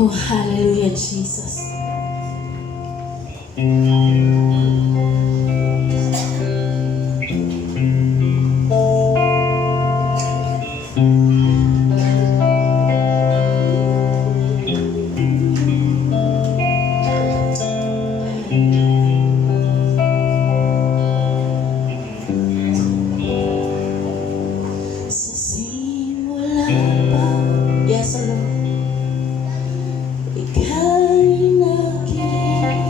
Oh, hallelujah, Jesus. Sa simula pa, yes, Lord, ika'y naging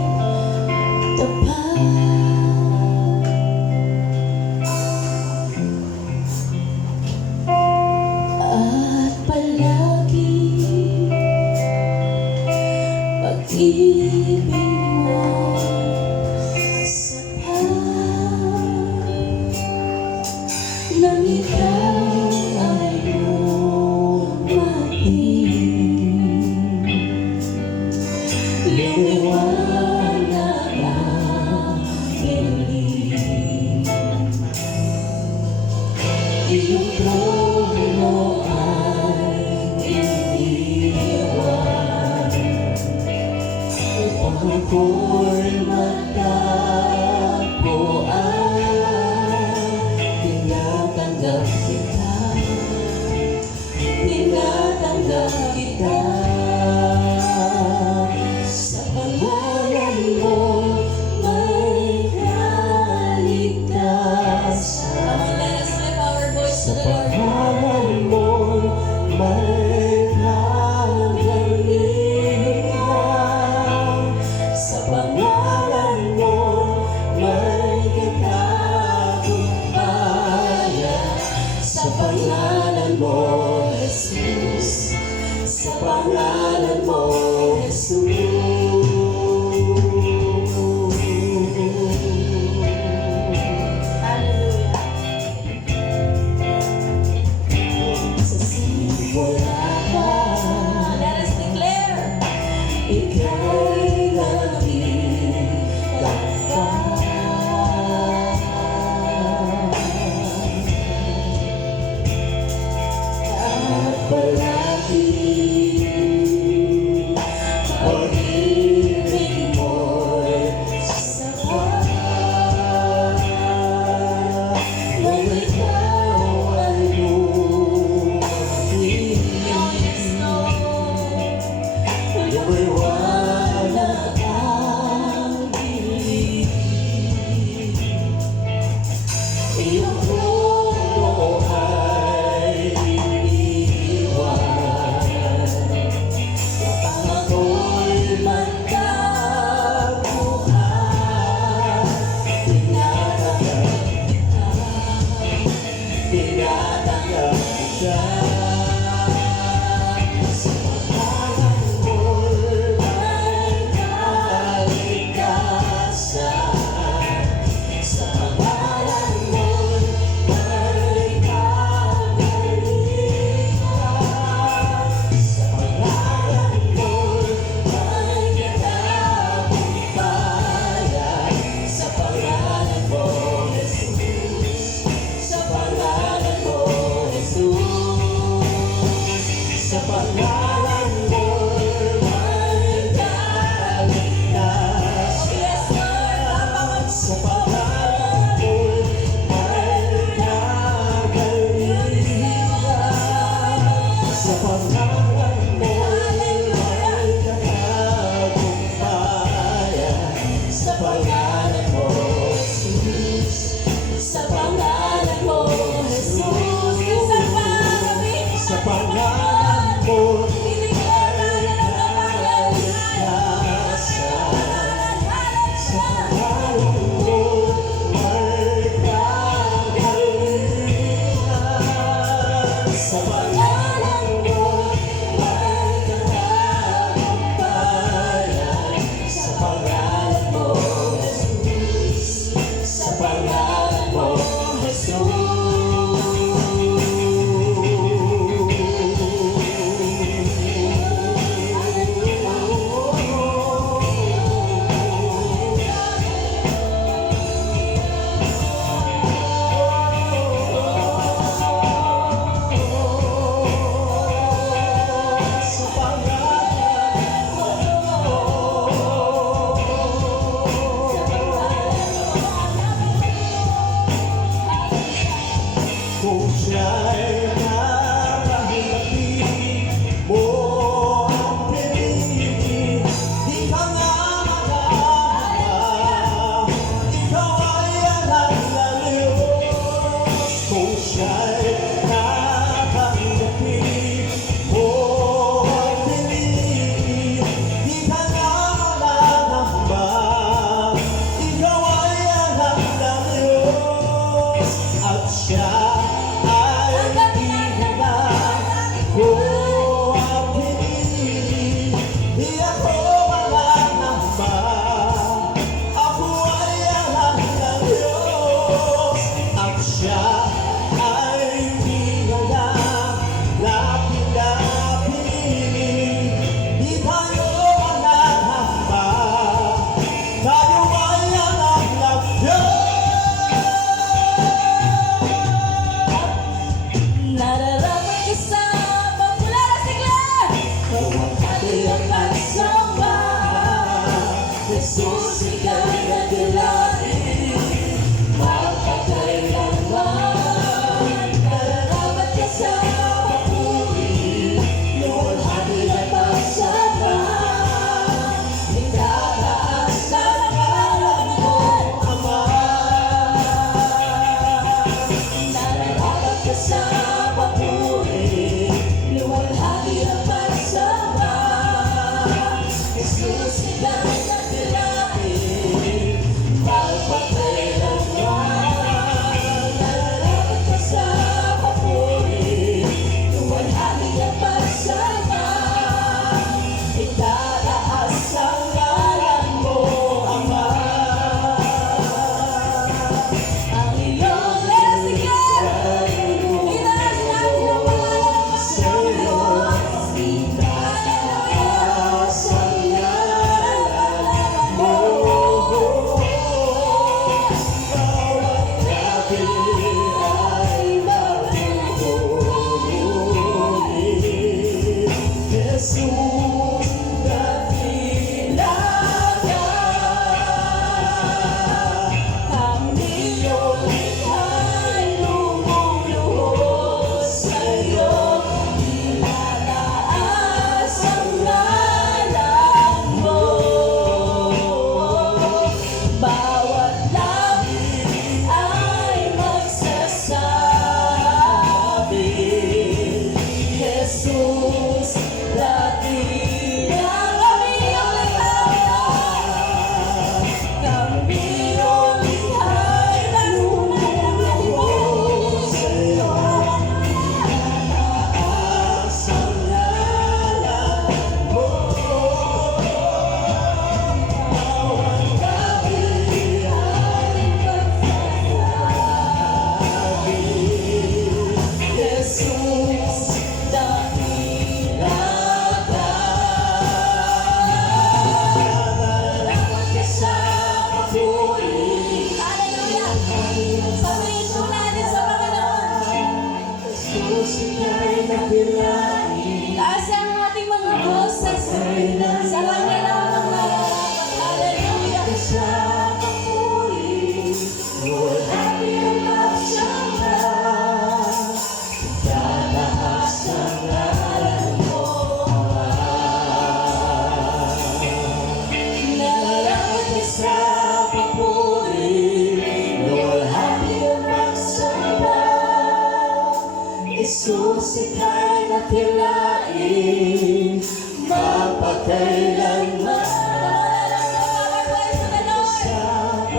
mapagkailanman.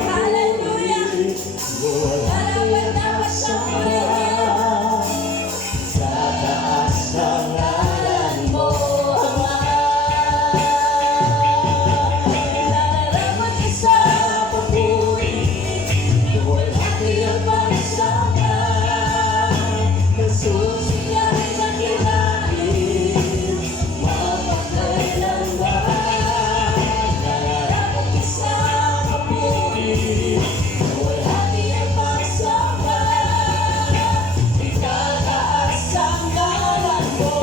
Hallelujah! Dapat sa taas ang ngalan mo, Ama. Nararapat ka sa papuri, luwalhati ang pagsama. Jesus, iya'y dakilain, mapagkailanman. Nararapat ka sa papuri, luwalhati ang pagsama. Itataas ang ngalan mo,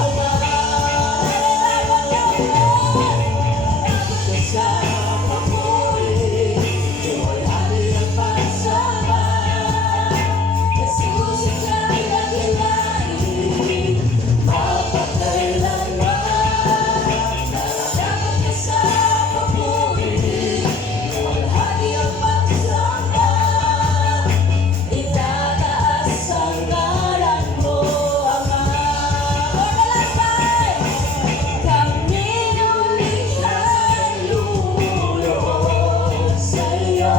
Ama. Nararapat ka sa papuri, luwalhati ang pagsama. Jesus, iya'y dakilain, mapagkailanman. Nararapat ka sa papuri, luwalhati ang pagsama. Itataas ang ngalan mo, Ama. Malalakay! Kami lumikha't lulod sa'yo.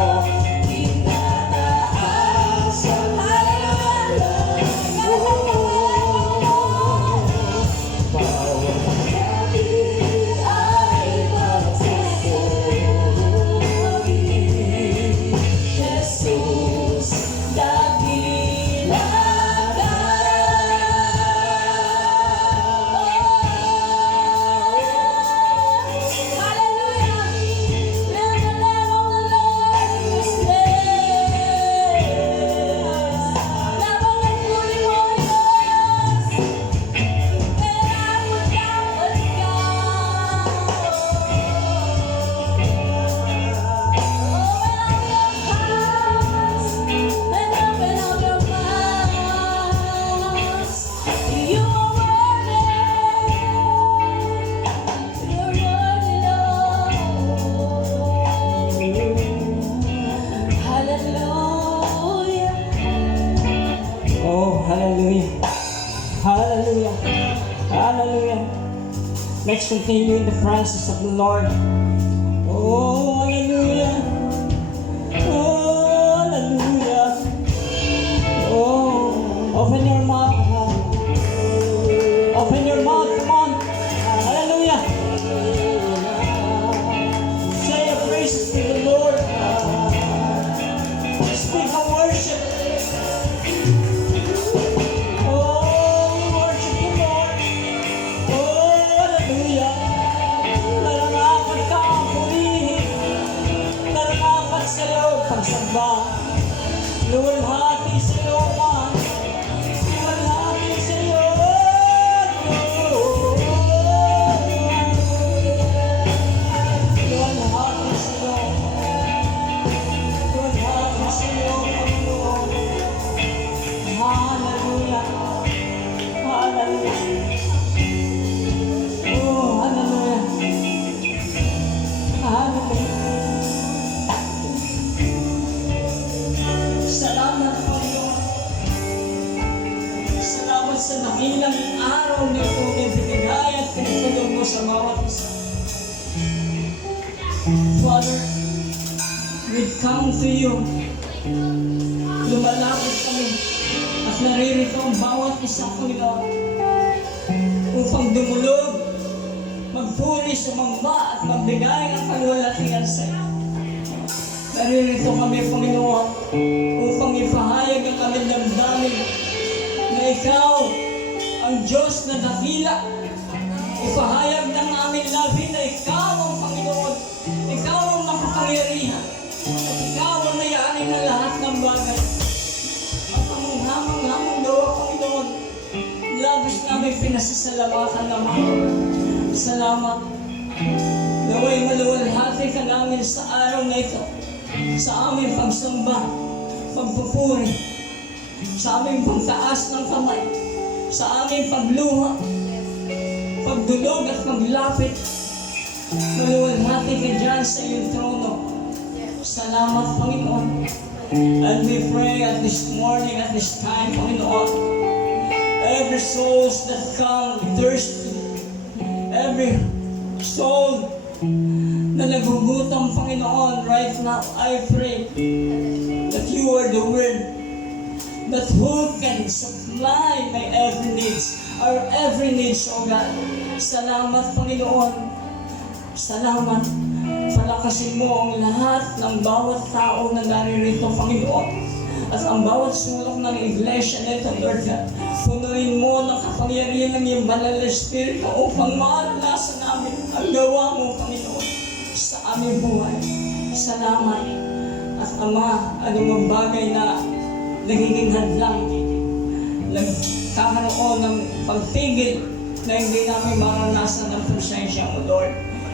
Itataas ang ngalan mo. Bawat gabi ay magsasuri. Jesus, dakila ka. Hallelujah! Let the Lamb of the Lord be slain. Labangan muli mo, Diyos. Kailangan dapat ka. Open up your mouth. You are worthy. You're worthy, Lord. Hallelujah. Oh, hallelujah. Hallelujah. Hallelujah. Let's continue in the presence of the Lord. Oh, hallelujah. Oh, hallelujah. Oh, open your mouth. Open your mouth. Come on. Hallelujah. Say your praises to the Lord. Speak a worship. Oh, we worship you, Lord. Oh, hallelujah. Nararapat ka ang purihin. Nararapat sa iyo pagsamba. Luwalhati sa iyo, Ama. Luwalhati sa iyo. Luwalhati sa iyo. Luwalhati sa iyo, Panginoon. Hallelujah. Hallelujah. Oh, hallelujah. Hallelujah. Salamat, Panginoon. Salamat sa dakilang araw na ito na binigay at pinagpulong mo sa bawat isa. Father, we come to you. Lumalapit kami at naririto ang bawat isa, Panginoon, upang dumulog, magpuri, sumamba at magbigay ng kalwalatian sa iyo. Naririto kami, Panginoon, upang ipahayag ang aming damdamin na ikaw ang Diyos na dakila. Ipahayag ng aming labi na ikaw ang Panginoon, ikaw ang makapangyarihan, at ikaw ang may-ari ng lahat ng bagay. Ang panghamang-hamang dawa, Panginoon, labis namin pinasasalamatan naman. Salamat. Naway maluwalhati ka namin sa araw na ito, sa aming pagsamba, pagpupuri, sa aming pagtaas ng kamay, sa aming pagluha, pagdulog at paglapit. Maluwalhati ka dyan sa iyong trono. Salamat, Panginoon. And we pray at this morning, at this time, Panginoon, every souls that come thirsty, every soul na nagugutom, Panginoon, right now, I pray that you are the Word that who can supply my every needs, our every needs, O God. Salamat, Panginoon. Salamat. Palakasin mo ang lahat ng bawat tao na naririto, Panginoon. At ang bawat sulok ng iglesia nito, Lord God, punuin mo ng kapangyarihan ng iyong banal na Espiritu upang maranasan namin ang gawa mo, Panginoon, sa aming buhay. Salamat. At Ama, anumang bagay na nagiging hadlang, nagkakaroon ng pagtigil na hindi namin maranasan ang presensya mo, Lord.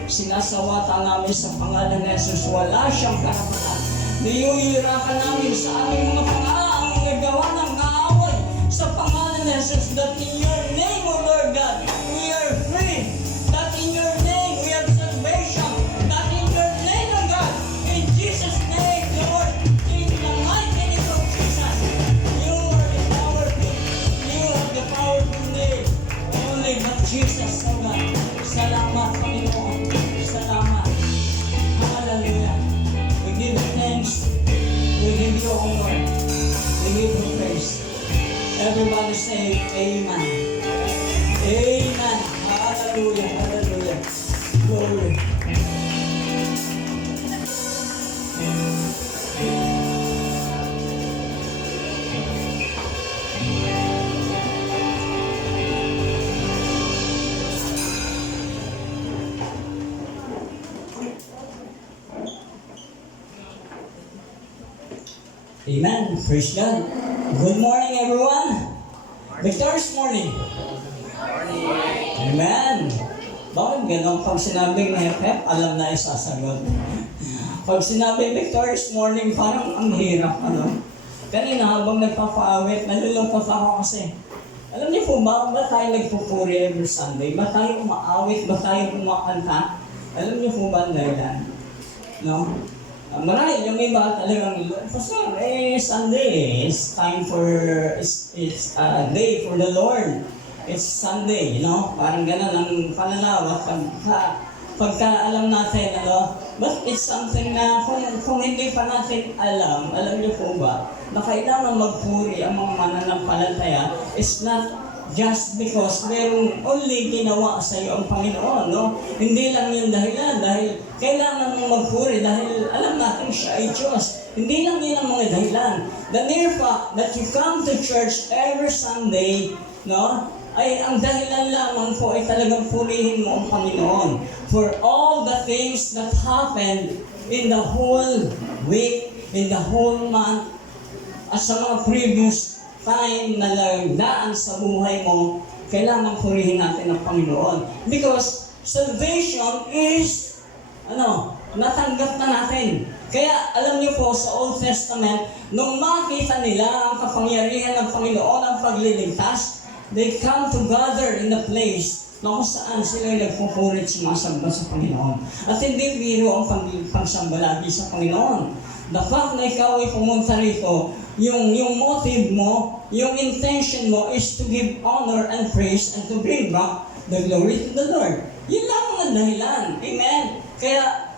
Sinasawata namin sa pangalan ni Jesus, wala siyang karapatan. Niyuhira ka namin sa aming mga pangaang mga gawa ng kaaway sa pangalan ni Jesus, that in your name, O Lord God, we are free. That in your name, we have salvation. That in your name, O God, in Jesus' name, Lord, in the mighty name of Jesus, you are the powerful. You have the powerful name. Only but Jesus, O God. Salamat, Panginoon. Salamat. Hallelujah. We give you thanks. We give you honor. We give you praise. Everybody say amen. Amen. Hallelujah. Hallelujah. Glory. Amen. Praise God. Good morning, everyone. Victorious morning. Amen. Bakit ganon? Pag sinabing hep-hep, alam na isasagot. Pag sinabing victorious morning, parang ang hirap, ano? Kanina habang nagpapaawit, nalulungkot ako kasi. Alam niyo po ba tayo nagpupuri every Sunday? Ba tayo umaawit? Ba tayo kumakanta? Alam niyo po ba ang dahilan? No? Marahil yung iba talagang, Pastor, Sunday is time for, it's a day for the Lord. It's Sunday, you know? Parang ganun ang pananaw. Pagka alam natin, ano? But it's something na kung hindi pa natin alam niyo po ba, na kailangan magpuri ang mga mananampalataya, it's not just because merong only ginawa sa iyo ang Panginoon, no? Hindi lang yung dahilan, dahil kailangan mong magpuri dahil alam natin siya ay Diyos. Hindi lang yun ang mga dahilan. The mere fact that you come to church every Sunday, no? Ay ang dahilan lamang po ay talagang purihin mo ang Panginoon for all the things that happened in the whole week, in the whole month, at sa mga previous time na lagdaan sa buhay mo, kailangan purihin natin ang Panginoon. Because salvation is, natanggap na natin. Kaya alam niyo po sa Old Testament, nung makita nila ang kapangyarihan ng Panginoon ang pagliligtas, they come together in the place na kung saan sila nagpupurit sumasamba sa Panginoon. At hindi biro ang pagsamba lagi sa Panginoon. The fact na ikaw ay pumunta rito, yung motive mo, yung intention mo is to give honor and praise and to bring back the glory to the Lord. Yun lang ang dahilan. Amen. Kaya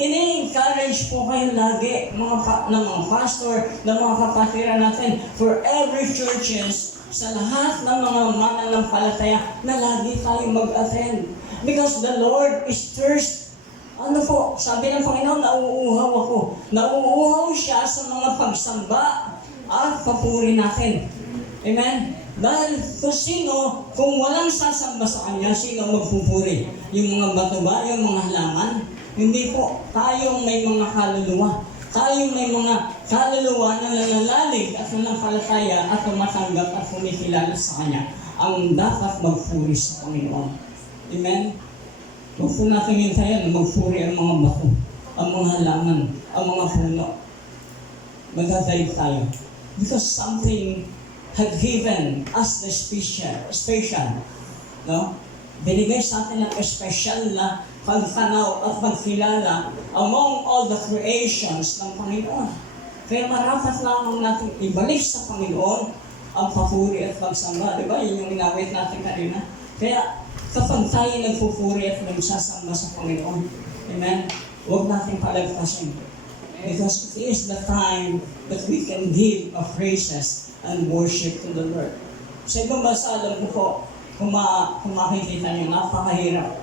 ini-encourage po kayo lagi ng mga pastor, ng mga kapatiran natin for every churches, sa lahat ng mga mananampalataya na lagi tayo mag-attend. Because the Lord is thirst. Ano po, sabi ng Panginoon, nauuhaw ako. Nauuhaw siya sa mga pagsamba at papuri natin. Amen? Dahil kung walang sasamba sa Kanya, sino magpupuri? Yung mga bato ba? Yung mga halaman? Hindi po. Tayong may mga kaluluwa. Tayong may mga kaluluwa na nananalig at nanampalataya at tumatanggap at kumikilala sa Kanya ang dapat magpuri sa Panginoon. Amen? Huwag po natin hintayan na magpuri ang mga bato, ang mga halaman, ang mga puno. Magdadayag tayo. Because something had given us the special, no? Binigay sa atin ang special na pagtanaw at pagkilala among all the creations ng Panginoon. Kaya marapat lamang natin ibalik sa Panginoon ang papuri at pagsamba. Di ba? Yun yung inawit natin kanina. Kaya kapag tayo nagpupuri at nagsasamba sa Panginoon. Amen? Huwag natin palagpasin. Because it is the time that we can give of praises and worship to the Lord. Sa ibang bansa, alam ko po, kung makikita niyo, napakahirap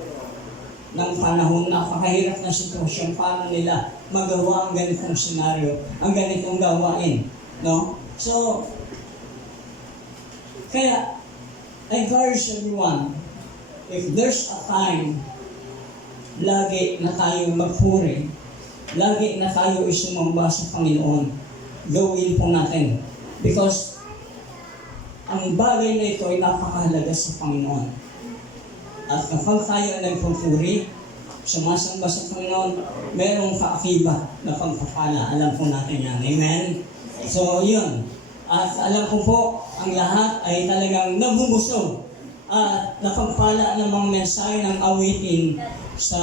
ng panahon, napakahirap na sitwasyon, paano nila magawa ang ganitong senaryo, ang ganitong gawain. No? So, kaya, I encourage everyone, if there's a time, lagi na tayo magpuri, lagi na tayo isumamba sa Panginoon, gawin po natin. Because, ang bagay na ito ay napakahalaga sa Panginoon. At kapag tayo ay nagpupuri, sumasamba sa Panginoon, merong kaakibat na pagpapala. Alam po natin yan. Amen? So, yun. At alam ko po, ang lahat ay talagang nabubusog at napagpala ng mga mensahe ng awitin sa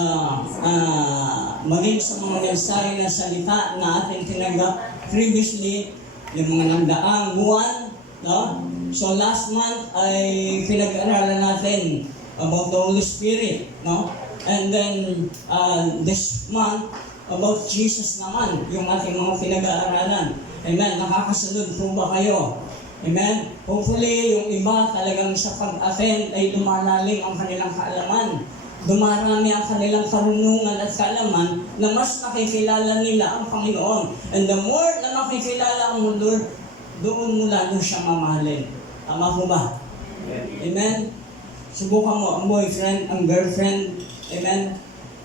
maging sa mga mensahe na salita na ating tinanggap previously, yung mga nagdaang buwan, no? So last month ay pinag-aralan natin about the Holy Spirit, no? And then this month about Jesus naman, yung ating mga pinag-aaralan. Amen. Nakakasunod po ba kayo? Amen. Hopefully, yung iba talagang sa pag-attend ay lumalalim ang kanilang kaalaman. Dumarami ang kanilang karunungan at kaalaman na mas nakikilala nila ang Panginoon. And the more na makikilala ang Lord, doon mo lalo siya mamahalin. Tama po ba? Amen? Subukan mo ang boyfriend, ang girlfriend. Amen?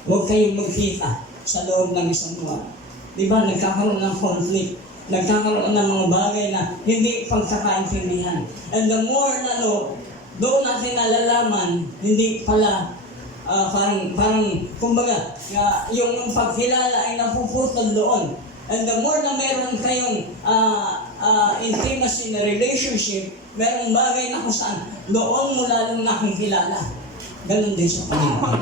Huwag kayong magkita sa loob ng isang buwan. Di ba, nagkakaroon ng conflict. Nagkakaroon ng mga bagay na hindi pagkakaintindihan. And the more na doon natin nalalaman, hindi pala parang kumbaga, yung pagkilala ay napuputol doon. And the more na meron kayong intimacy na relationship, merong bagay na kung saan doon mo lalong nakikilala. Ganon din sa Panginoon.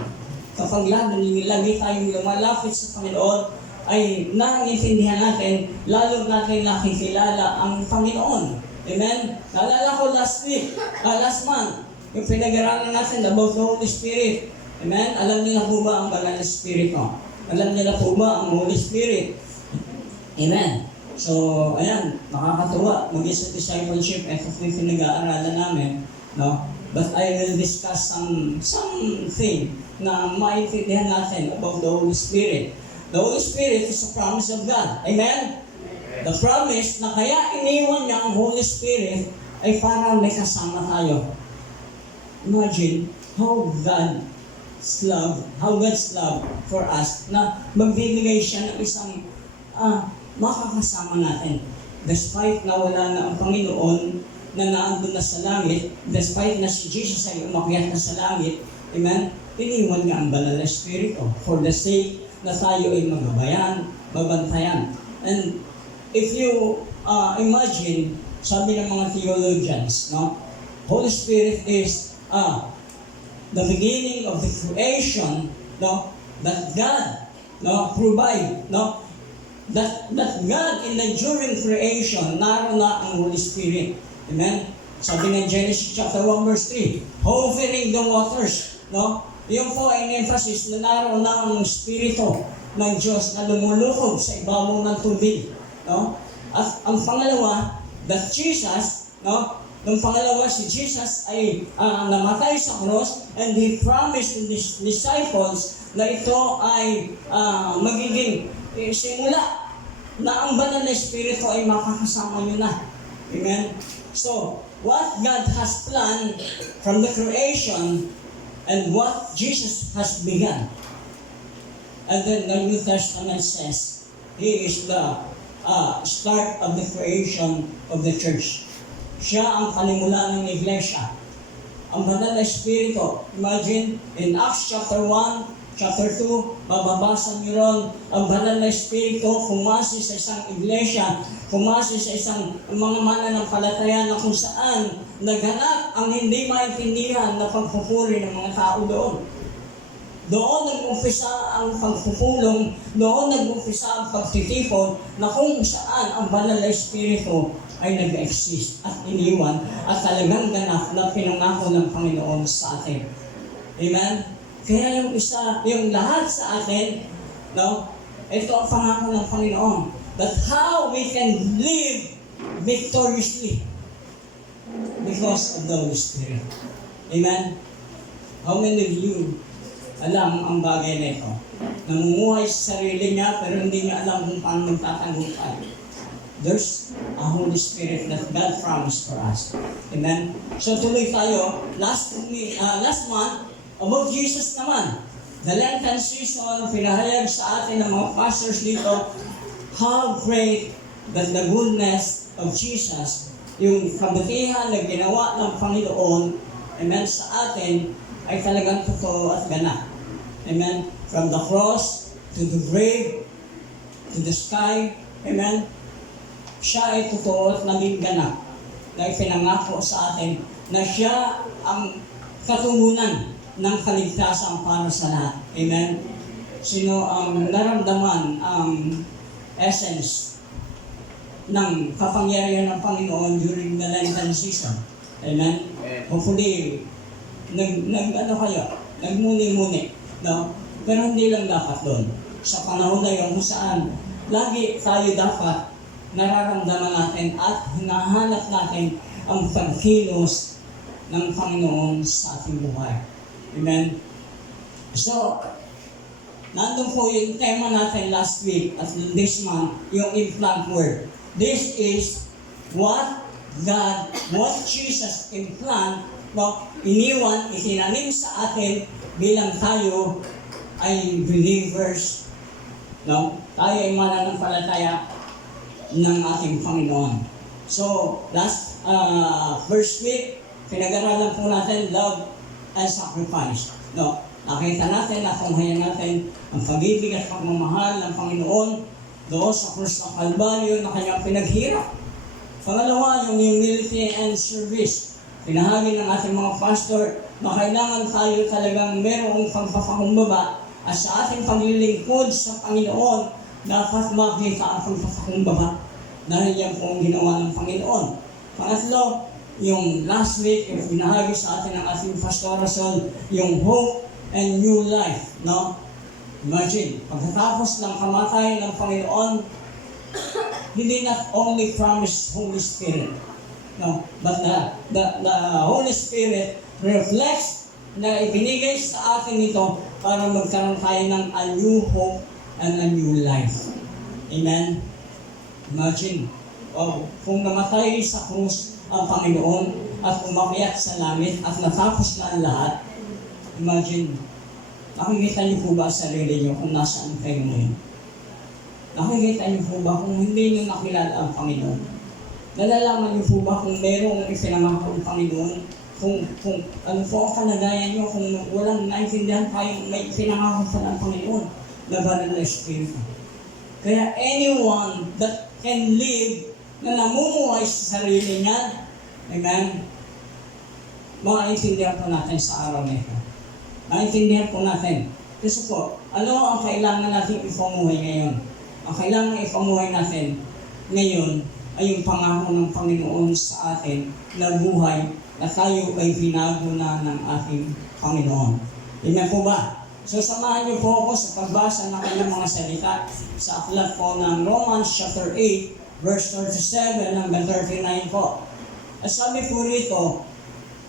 Kapag lagi tayong lumalapit sa Panginoon, ay naiintindihan natin, lalo natin nakikilala ang Panginoon. Amen? Naalala ko last month, yung pinag-aralan natin about the Holy Spirit. Amen? Alam niyo na po ba ang banal na Espiritu? Alam niyo na po ba ang Holy Spirit? Amen? So, ayan, nakakatuwa. Maging sa discipleship, ito po yung pinag-aaralan namin. No? But I will discuss something na maintindihan natin about the Holy Spirit. The Holy Spirit is a promise of God. Amen? The promise na kaya iniwan niya ang Holy Spirit ay para may kasama tayo. Imagine how God's love for us na magbibigay siya ng isang makakasama natin. Despite na wala na ang Panginoon na naandun na sa langit, despite na si Jesus ay umakyat na sa langit, amen? Iniwan niya ang banal na Espiritu for the sake na tayo ay magabayan, mabantayan. And if you imagine, sabi ng mga theologians, no? Holy Spirit is the beginning of the creation, no? That God, no, provide, no? That God in the during creation, naroon na ang Holy Spirit. Amen? Sabi ng Genesis chapter 1 verse 3, hovering the waters, no? Yung po ay emphasis na naroon na ang Espiritu ng Diyos na lumulukog sa ibabaw ng tubig. No? At ang pangalawa, that Jesus, no? Nung pangalawa, si Jesus ay namatay sa cross and He promised to His disciples na ito ay magiging simula na ang banal na Espiritu ay makakasama nyo na. Amen? So, what God has planned from the creation and what Jesus has begun. And then the New Testament says, He is the start of the creation of the church. Siya ang kanimulan ng Iglesia. Ang banal na Espiritu, imagine, in Acts chapter 1, chapter 2, mababasa niyo ron, ang banal na Espiritu kumasi sa isang iglesia, kumasi sa isang mga mananampalataya na kung saan naghanap ang hindi maintindihan na pagpupuri ng mga tao doon. Doon nag-umpisa ang pagpupulong, doon nag-umpisa ang pagtitipon na kung saan ang banal na Espiritu ay nag-exist at iniwan at talagang ganap na pinangako ng Panginoon sa atin. Amen? Kaya yung lahat sa atin, no? Ito ang pangako ng Panginoon. That how we can live victoriously because of the Holy Spirit. Amen? How many of you alam ang bagay na ito? Namumuhay sa sarili niya pero hindi niya alam kung paano magtatagumpay. There's a Holy Spirit that God promised for us. Amen? So tuloy tayo. Last month, about Jesus naman. The Lenten season, pinahayag sa atin ng mga pastors dito, how great that the goodness of Jesus, yung kabutihan na ginawa ng Panginoon, amen, sa atin, ay talagang totoo at ganap. Amen? From the cross, to the grave, to the sky, amen? Siya ay totoo at naging ganap na ipinangako sa atin na siya ang katungunan ng kaligtasan para sa lahat. Amen? Sino ang naramdaman ang essence ng kapangyarihan ng Panginoon during the Lenten season? Amen? Hopefully, nagmuni-muni, no? Pero hindi lang dapat doon. Sa panahon na yun kung saan lagi tayo dapat nararamdaman natin at hinahanap natin ang pagkilos ng Panginoon sa ating buhay. Amen? So, nandun po yung tema natin last week at this month, yung implant word. This is what Jesus implant, iniwan, itinanim sa atin bilang tayo ay believers, no? Tayo ay mananampalataya ng ating Panginoon. So, first week, pinag-aralan po natin love and sacrifice. No? Nakita natin, natunghayan natin ang pag-ibig at pagmamahal ng Panginoon doon sa krus ng Kalbaryo na kanyang pinaghirap. Pangalawa, yung humility and service. Pinahagi ng ating mga pastor na kailangan tayo talagang merong pagpapakumbaba at sa ating paglilingkod sa Panginoon, dapat makita ang pagpapakumbaba dahil yan po ang ginawa ng Panginoon. Pangatlo, yung last week, yung pinahagi sa atin ng ating pastorasol, yung hope and new life, no? Imagine, pagkatapos ng kamatayan ng Panginoon, hindi not only promised Holy Spirit, no? But the Holy Spirit reflects na ibinigay sa atin ito para magkaroon tayo ng a new hope and a new life. Amen? Imagine, kung namatay sa krus ang Panginoon at umakyat sa langit at natapos na ang lahat, imagine, nakikita niyo po ba sa sarili niyo kung nasaan kayo ngayon? Nakikita niyo po ba kung hindi niyo nakilala ang Panginoon? Nalalaman niyo po ba kung merong ipinangako ang Panginoon? Kung ano po ang kalagayan niyo, kung walang naintindihan tayong may ipinangako pa ng Panginoon na banal na Espiritu. Kaya anyone that can live na namumuhay sa sarili niya, amen, maintindihan po natin sa araw na ito. Maintindihan po natin. Kasi po, ano ang kailangan natin ipamuhay ngayon? Ang kailangan ipamuhay natin ngayon ay yung pangako ng Panginoon sa atin na buhay na tayo ay binago na ng ating Panginoon. Amen po ba? So samahan niyo po ako sa pagbasa ng kanyang mga salita sa aklat po ng Romans chapter 8, verse 37 hanggang 39 po. At sabi po rito,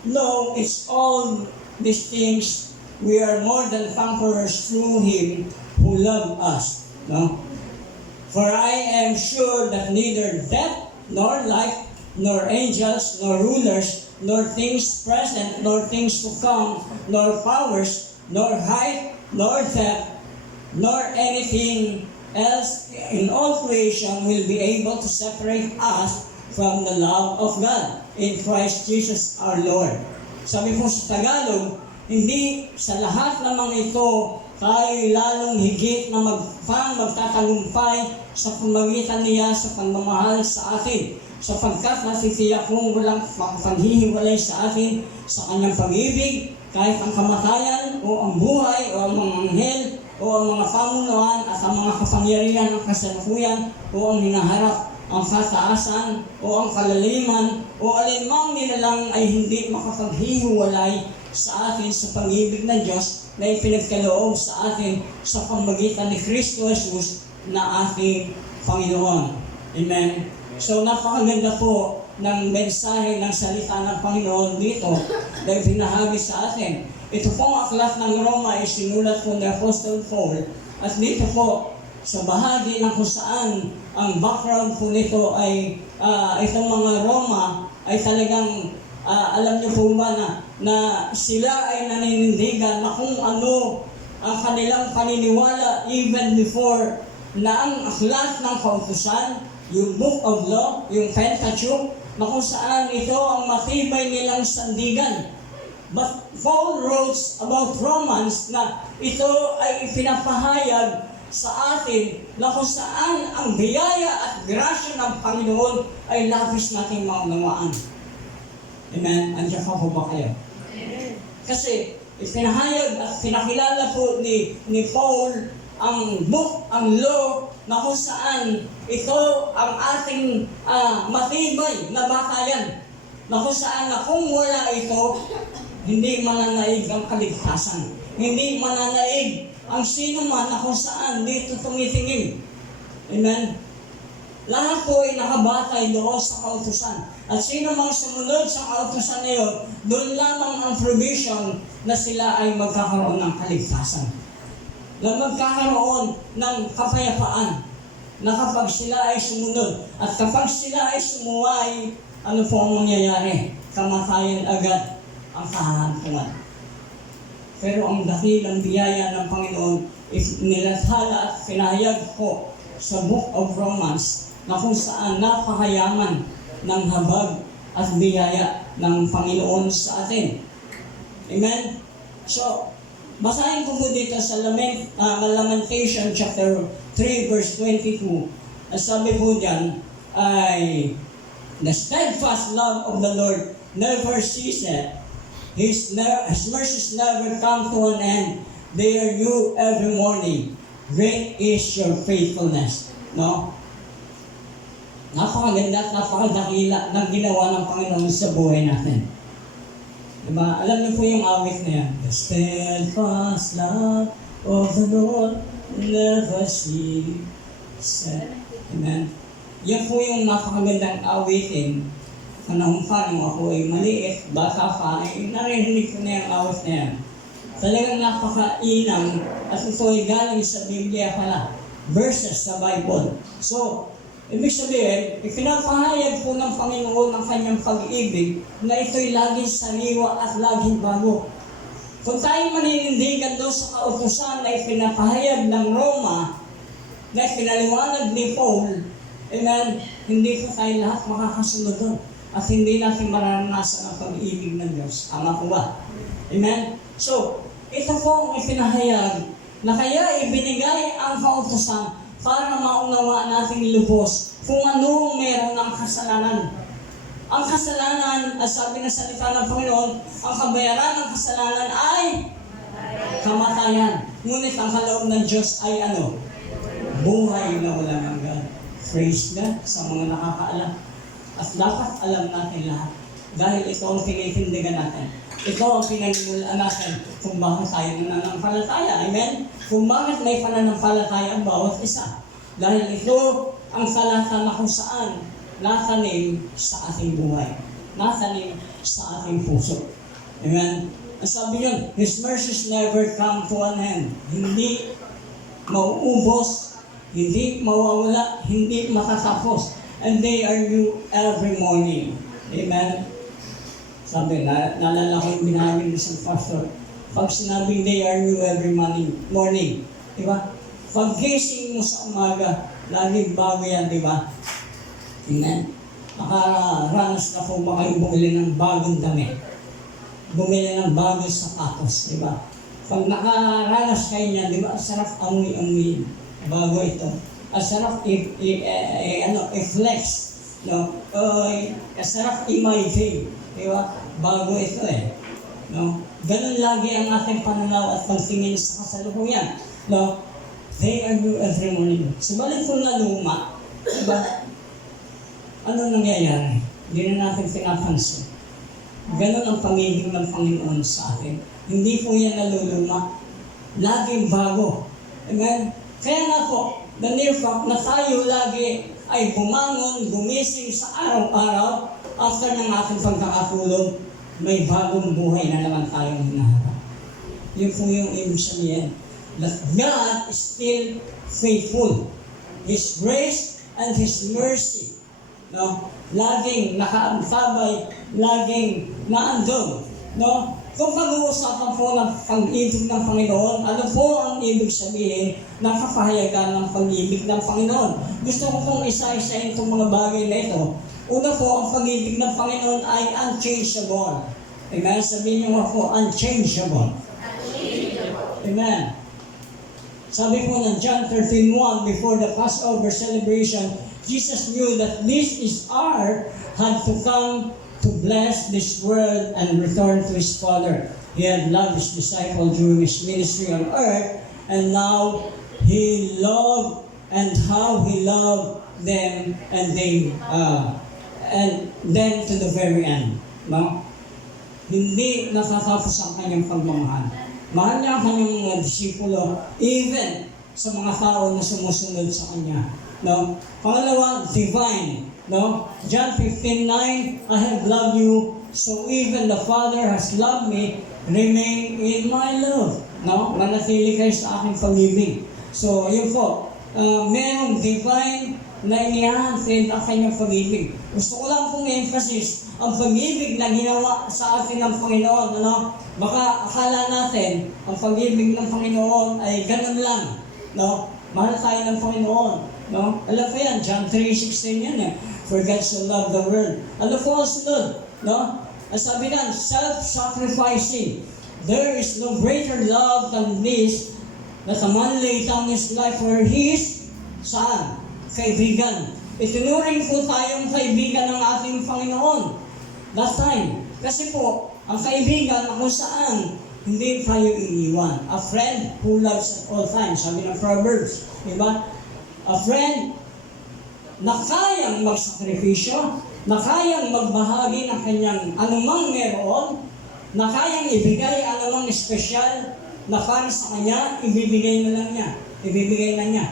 no, it's all these things, we are more than conquerors through Him who loved us. No? For I am sure that neither death, nor life, nor angels, nor rulers, nor things present, nor things to come, nor powers, nor height, nor depth, nor anything else in all creation will be able to separate us from the love of God in Christ Jesus our Lord. Sabi po sa Tagalog, hindi sa lahat ng mga ito tayo lalong higit na magtatagumpay sa pamagitan niya sa pagmamahal sa atin, sapagkat natitiyak kong walang paghihiwalay sa atin sa kanyang pag-ibig, kahit ang kamatayan o ang buhay o ang mga anghel o ang mga pamunuan at ang mga kapangyarihan ng kasalukuyan o ang hinaharap, ang kataasan o ang kalaliman o alinmang nilalang ay hindi makapaghihiwalay sa atin sa pag-ibig ng Diyos na ipinagkaloob sa atin sa pamagitan ni Kristo Jesus na ating Panginoon. Amen? So napakaganda po ng mensahe ng salita ng Panginoon dito na pinahagi sa atin. Ito pong aklat ng Roma ay sinulat po ni Apostle Paul at dito po sa bahagi ng kung saan ang background po nito ay itong mga Roma ay talagang alam niyo po ba na sila ay naninindigan na kung ano ang kanilang paniniwala even before na ang aklat ng kautusan, yung Book of Law, yung Pentateuch, na kung saan ito ang matibay nilang sandigan. But Paul wrote about Romans na ito ay pinapahayag sa atin na kung saan ang biyaya at grasya ng Panginoon ay labis nating maunawaan. Amen? Andiyan pa po ba kayo? Kasi ipinahayag at pinakilala po ni Paul ang book, ang law, na kung saan ito ang ating matibay na batayan. Na kung saan na kung wala ito, hindi mananaig ang kaligtasan. Hindi mananaig ang sino man na kung saan dito tumitingin. Amen? Lahat po ay nakabatay doon sa kautusan. At sino mang sumunod sa kautusan na yun, doon lamang ang provision na sila ay magkakaroon ng kaligtasan. Na magkakaroon ng kapayapaan na kapag sila ay sumunod. At kapag sila ay sumuway, ano po ang mangyayari? Kamatayan agad ang kahahantungan. Pero ang dakilang biyaya ng Panginoon, nilathala at pinahayag po sa Book of Romans na kung saan napakayaman ng habag at biyaya ng Panginoon sa atin. Amen? So, basahin ko po dito sa Lamentation chapter 3 verse 22. Ang sabi po dyan ay, the steadfast love of the Lord never ceases. His mercies never come to an end. They are new every morning. Great is your faithfulness. No? Napakaganda at napakadakila ng ginawa ng Panginoon sa buhay natin. Diba? Alam niyo po yung awit na yan. The steadfast love of the Lord never ceases. Amen? Yan po yung napakagandang awitin. Panahon pa nung ako ay maliit, bata pa, ay narinig ko na yung awit na yan. Talagang napakainang at ito ay galing sa Biblia pala. Verses sa Bible. So, ibig sabihin, ipinapahayag po ng Panginoon ang kanyang pag-ibig na ito'y laging sariwa at laging bago. Kung tayo maninindigan doon sa kautusan na ipinapahayag ng Roma, na ipinaliwanag ni Paul, amen, hindi po tayo lahat makakasunod doon. At hindi natin maranasan ang pag-ibig ng Diyos. Tama po ba? Amen? So, ito po ang ipinahayag na kaya ibinigay ang kautusan para maunawa nating lubos kung anong meron ng kasalanan. Ang kasalanan, as sabi ng salita ng Panginoon, ang kabayaran ng kasalanan ay kamatayan. Ngunit ang kaloob ng Diyos ay ano? Buhay na walang hanggan. Praise God sa mga nakakaalam. At dapat alam natin lahat. Dahil ito ang tinitindigan natin. Ito ang pinanimulaan natin kung bakit tayo nananampalataya. Amen? Kung bakit may pananampalataya ang bawat isa. Dahil ito ang salata na kung saan natanim sa ating buhay. Natanim sa ating puso. Amen? Ang sabi yun, His mercies never come to an end. Hindi mauubos, hindi mawawala, hindi matatapos. And they are new every morning. Amen? Sabi, naalala ko yung binahagi ng isang pastor. Pag sinabing they are new every morning, di ba? Pag gising mo sa umaga, laging bago yan, di ba? Amen? Nakaranas na po ba kayong bumili ng bagong damit? Bumili ng bagong sapatos, di ba? Pag nakaranas kayo niyan, di ba? Sarap amoy-amoy. Bago ito. Sarap i-flex. No? Sarap i-imagine. Diba? Bago ito eh. No? Ganun lagi ang ating pananaw at pagtingin sa kasalukuyan. No? They are new every morning. Subalit kung na luma, diba? Ano nangyayari? Hindi na natin pinapansin. Ganon ang pag-ibig ng Panginoon sa atin. Hindi po yan naluluma. Laging bago. Amen? Kaya nga po, the mere fact na tayo lagi ay bumangon, gumising sa araw-araw after ng ating pagkakatulog, may bagong buhay na naman tayong hinaharap. Yun po yung ibig sabihin. That God is still faithful. His grace and His mercy, no? Laging nakaantabay, laging naandun, no? Kung pag-uusapan po ng pag-ibig ng Panginoon, ano po ang ibig sabihin ng kapahayagan ng pag-ibig ng Panginoon? Gusto ko pong isa-isahin itong mga bagay na ito. Una po, ang pag-ibig ng Panginoon ay unchangeable. Amen? Sabihin niyo nga po, unchangeable. Amen. Sabi po ng John 13:1, before the Passover celebration, Jesus knew that this is hour had to come to bless this world and return to His Father. He had loved His disciples during His ministry on earth, and now He loved and how He loved them and them to the very end. No? Hindi nakatapos ang kanyang pagmamahal. Mahal niya ang kanyang mga disipulo, even sa mga tao na sumusunod sa kanya. No? Pangalawa, divine. No? John 15:9, I have loved you, so even the Father has loved me, remain in my love. No? Manatili kayo sa aking pag-ibig. So, yun po, merong divine na inihahatid ang kanyang pag-ibig. Gusto ko lang pong emphasis, ang pag-ibig na ginawa sa atin ng Panginoon. Ano? Baka akala natin, ang pag-ibig ng Panginoon ay ganun lang. No? Mahal tayo ng Panginoon. No? Alam ko yan, John 3:16 yan eh. For God so loved the world. Ano po ang sunod? No? Ang sabi na, self-sacrificing. There is no greater love than this, that a man lay down his life for his, saan? Kaibigan. Itinuring po tayong kaibigan ng ating Panginoon. That time. Kasi po, ang kaibigan na kung saan hindi tayo iiwan. A friend who loves at all times. Sabi ng Proverbs. Diba? A friend na kayang magsakripisyo, na kayang magbahagi ng kanyang anumang meron, na kayang ibigay anumang espesyal na para sa kanya, ibibigay na lang niya. Ibibigay na niya.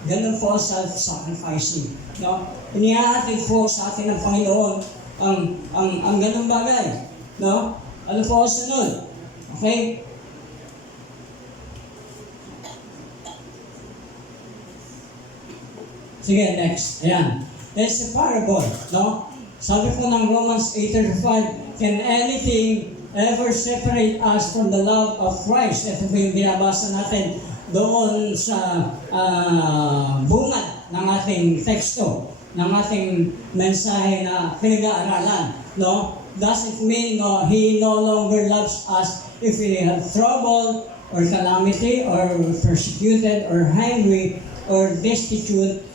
Ganun po ang self-sacrificing. No? Inihahatid po sa atin ng Panginoon ang ganung bagay. No? Ano po ang sunod? Okay? Sige, next. Ayan. It's a parable. No? Sabi po ng Romans 8:35, can anything ever separate us from the love of Christ? Ito po yung binabasa natin doon sa bungad ng ating teksto, ng ating mensahe na pinag-aaralan. No? Does it mean He no longer loves us if we have trouble or calamity or persecuted or hungry or destitute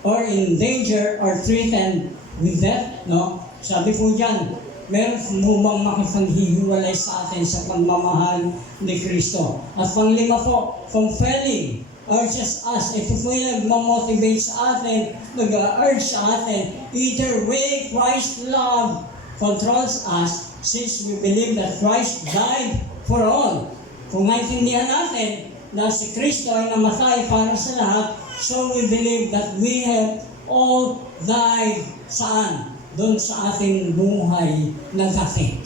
or in danger or threatened with death? No? Sabi po dyan, meron mo bang makipaghihiwalay sa atin sa pagmamahal ni Kristo? At panglima po, compelling, urges us. Ito po yung nagmamotivate sa atin, nag-urge sa atin. Either way, Christ's love controls us since we believe that Christ died for all. Kung naintindihan natin na si Kristo ay namatay para sa lahat, so we believe that we have all died saan? Doon sa ating buhay na dati.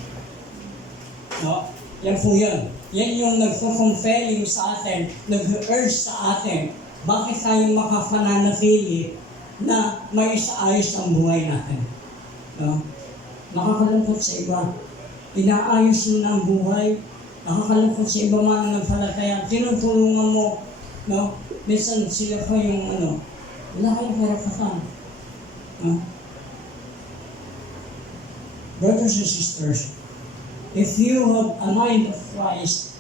No? Yan po yun. Yan yung nagpo-compelling sa atin, nag-urge sa atin, bakit tayo makapananatili na may isaayos ang buhay natin. No? Nakakalungkot sa iba. Inaayos mo na ang buhay. Nakakalungkot sa iba mga nagpalataya. Tinutulungan mo. No? Minsan sila pa yung wala kayong karapatan. No? Brothers and sisters, if you have a mind of Christ,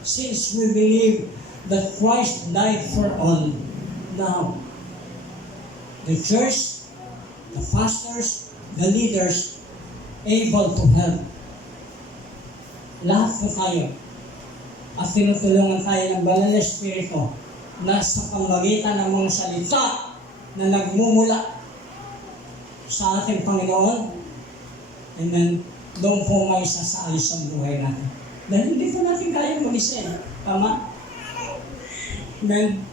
since we believe that Christ died for all, now, the church, the pastors, the leaders, able to help. Lahat po tayo. At tinutulungan tayo ng Banal na Espiritu na sa pamamagitan ng mga salita na nagmumula sa ating Panginoon, amen, doon po may sasaayos sa buhay natin. Dahil hindi po natin kaya mag-isa eh. Tama? Amen?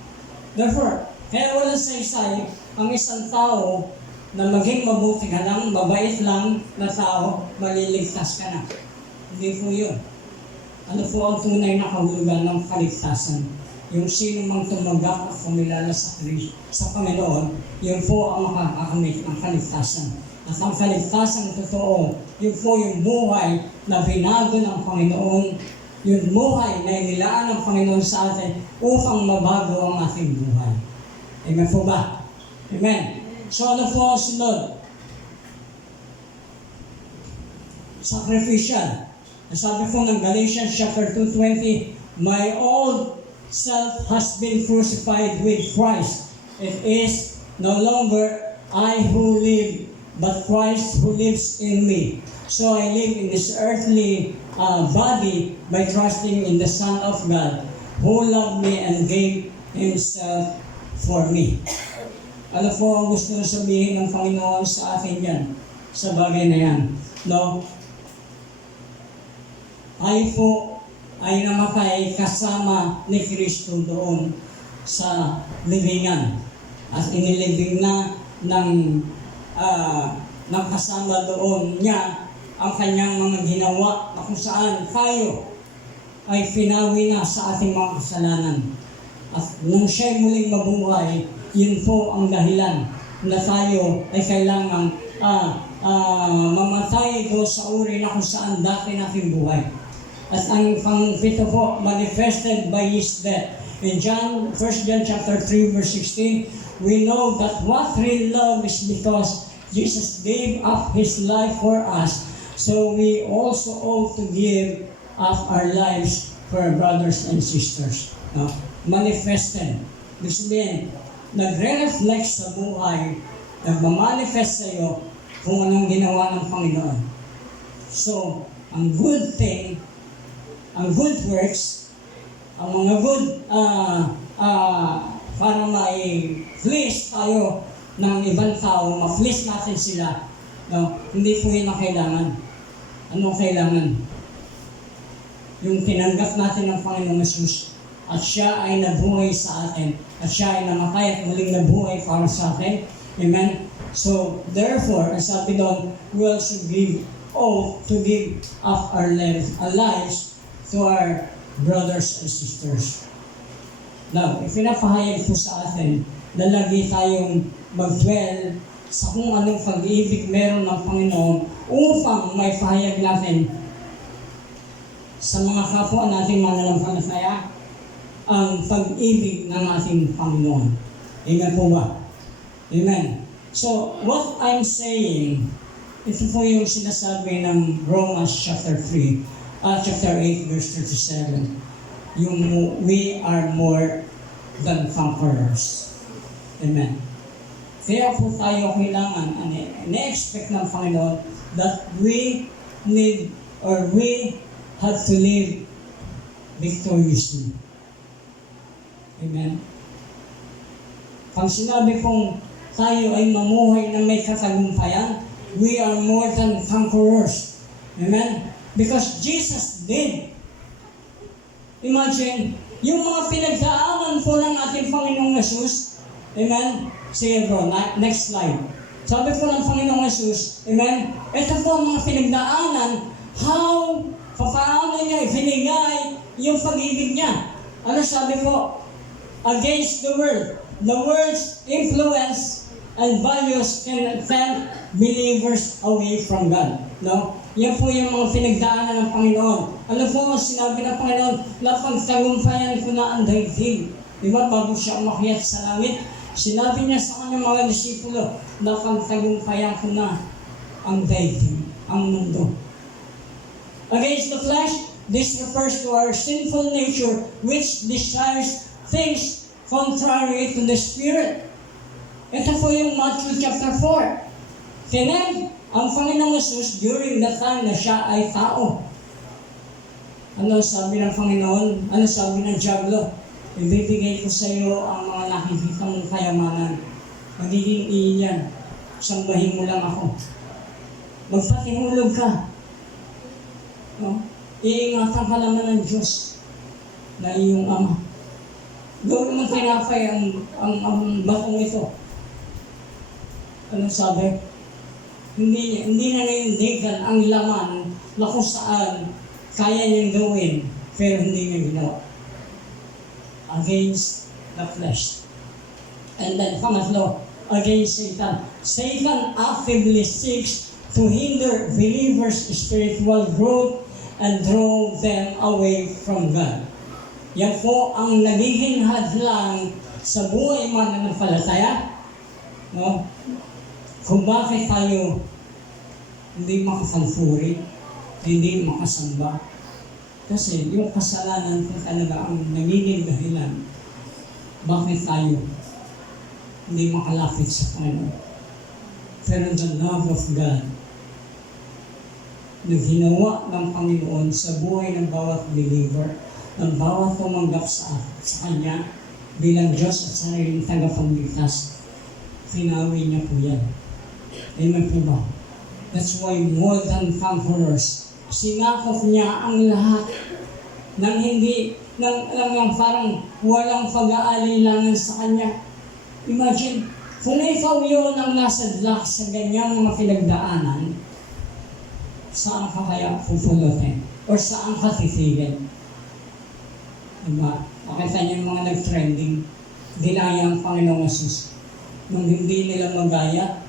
Therefore, kaya walang saysay ang isang tao na maging mabuti ka lang, mabait lang na tao, maliligtas ka na. Hindi po yun. Ano po ang tunay na kahulugan ng kaligtasan? Yung sino mang tumanggap at kumilala sa Panginoon, yun po ang makakamit ng kaligtasan. At ang kaligtasan totoo, yun po yung buhay na binago ng Panginoon, yung buhay na inilaan ng Panginoon sa atin upang mabago ang ating buhay. Amen po ba? Amen. So ano po ang sunod? Sacrificial. Sabi po ng Galatians chapter 2:20, my old self has been crucified with Christ. It is no longer I who live, but Christ who lives in me. So I live in this earthly body by trusting in the Son of God, who loved me and gave Himself for me. Ano po ang gusto na sabihin ng Panginoon sa atin yan? Sa bagay na yan. No? Ay po ay namatay kasama ni Kristo doon sa libingan. At inilibing na ng kasama doon niya ang kanyang mga ginawa na kung saan tayo ay pinawi na sa ating mga kasalanan. At nung siya'y muling mabuhay, yun po ang dahilan na tayo ay kailangang mamatay doon sa uri na kung saan dati natin buhay. At ang pang-pito po, manifested by His death. In 1 John chapter 3 verse 16, we know that what real love is because Jesus gave up His life for us, so we also ought to give up our lives for our brothers and sisters. No? Manifested. Ibig sabihin, nagre-reflect sa buhay, nagmamanifest sa iyo kung anong ginawa ng Panginoon. So, ang good thing, ang good works, ang mga good, para ma-fleece tayo ng ibang tao, ma-fleece natin sila, no? Hindi po yun ang kailangan. Anong kailangan? Yung tinanggap natin ng Panginoong Yesus, at siya ay nabuhay sa atin, at siya ay namatay at muling nabuhay para sa atin. Amen? So, therefore, ang sabi doon, we also give oath to give up our lives to our brothers and sisters. Now, ipinapahayag po sa atin na lagi tayong mag-dwell sa kung anong pag-ibig meron ng Panginoon upang may pahayag natin sa mga kapwa nating mananampalataya ang pag-ibig ng ating Panginoon. Amen po ba? Amen. So, what I'm saying, ito po yung sinasabi ng Romans chapter 3, chapter 8, verse 37. Yung we are more than conquerors. Amen. Kaya po tayo kailangan, na-expect ng Panginoon that we need or we have to live victoriously. Amen. Pag sinabi kong tayo ay mamuhay na may katagumpayan, we are more than conquerors. Amen. Because Jesus did. Imagine, yung mga pinagdaanan po ng ating Panginoong Yesus. Amen. Sige bro, next slide. Sabi po ng Panginoong Yesus, amen, ito po ang mga pinagdaanan, paano niya ibinigay yung pag-ibig niya. Ano sabi po? Against the world. The world's influence and values can tempt believers away from God. No? Yan po yung mga pinagdaanan ng Panginoon. Ano po ang sinabi ng Panginoon? Na pagtagumpayan ko na ang daigdig. Diba? Bago siya umakyat sa langit, sinabi niya sa kanyang mga disipulo na pagtagumpayan ko na ang daigdig, ang mundo. Against the flesh, this refers to our sinful nature which desires things contrary to the Spirit. Ito po yung Matthew chapter 4. Tinag ang Panginoong Yesus during the time na siya ay tao. Ano sabi ng Panginoon? Ano sabi ng Diablo? Ibibigay ko sa iyo ang mga nakikita mong kayamanan. Magiging iyan. Sambahin mo lang ako. Magpatinulog ka. No? Iingatan ka naman ng Diyos na iyong Ama. Gawin mong tinapay ang batong ito. Anong sabi? Hindi na naindigan ang laman na kung saan kaya niyang gawin, pero hindi niya ginawa. Against the flesh. And then, pangatlo, against Satan. Satan actively seeks to hinder believers' spiritual growth and draw them away from God. Yan po ang nagiging hadlang sa buhay mananampalataya. No? Kung bakit tayo hindi makapagsuri, hindi makasamba. Kasi yung kasalanan ko talaga ang nagiging dahilan bakit tayo hindi makalapit sa Panginoon. Pero the love of God na ginawa ng Panginoon sa buhay ng bawat believer, ng bawat tumanggap sa Kanya bilang Diyos at sariling tagapagligtas, pinawi niya po yan. Amen po ba? That's why more than conquerors, sinakop niya ang lahat ng hindi, ng parang walang pag-aalilangan sa Kanya. Imagine, kung ikaw yun ang nasadlak sa ganyang mga pinagdaanan, saan ka kaya pupulutin? Or saan ka titigil? Diba? Makita niyo yung mga nag-trending, ginaya ang Panginoong Jesus. Nung hindi nila magaya,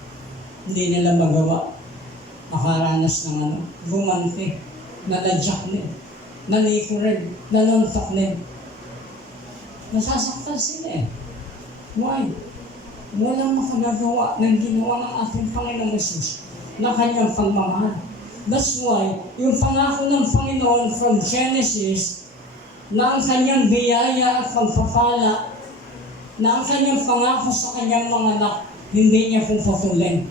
hindi nila magawa, makaranas ng gumanti, naladyak din, nanikurid, nanuntok din. Nasasaktan sila eh. Why? Walang makagagawa ng ginawa ng ating Panginoong Jesus na kanyang pagmamahal. That's why, yung pangako ng Panginoon from Genesis, na ang kanyang biyaya at pagpapala, na ang kanyang pangako sa kanyang mga anak, hindi niya puputulin.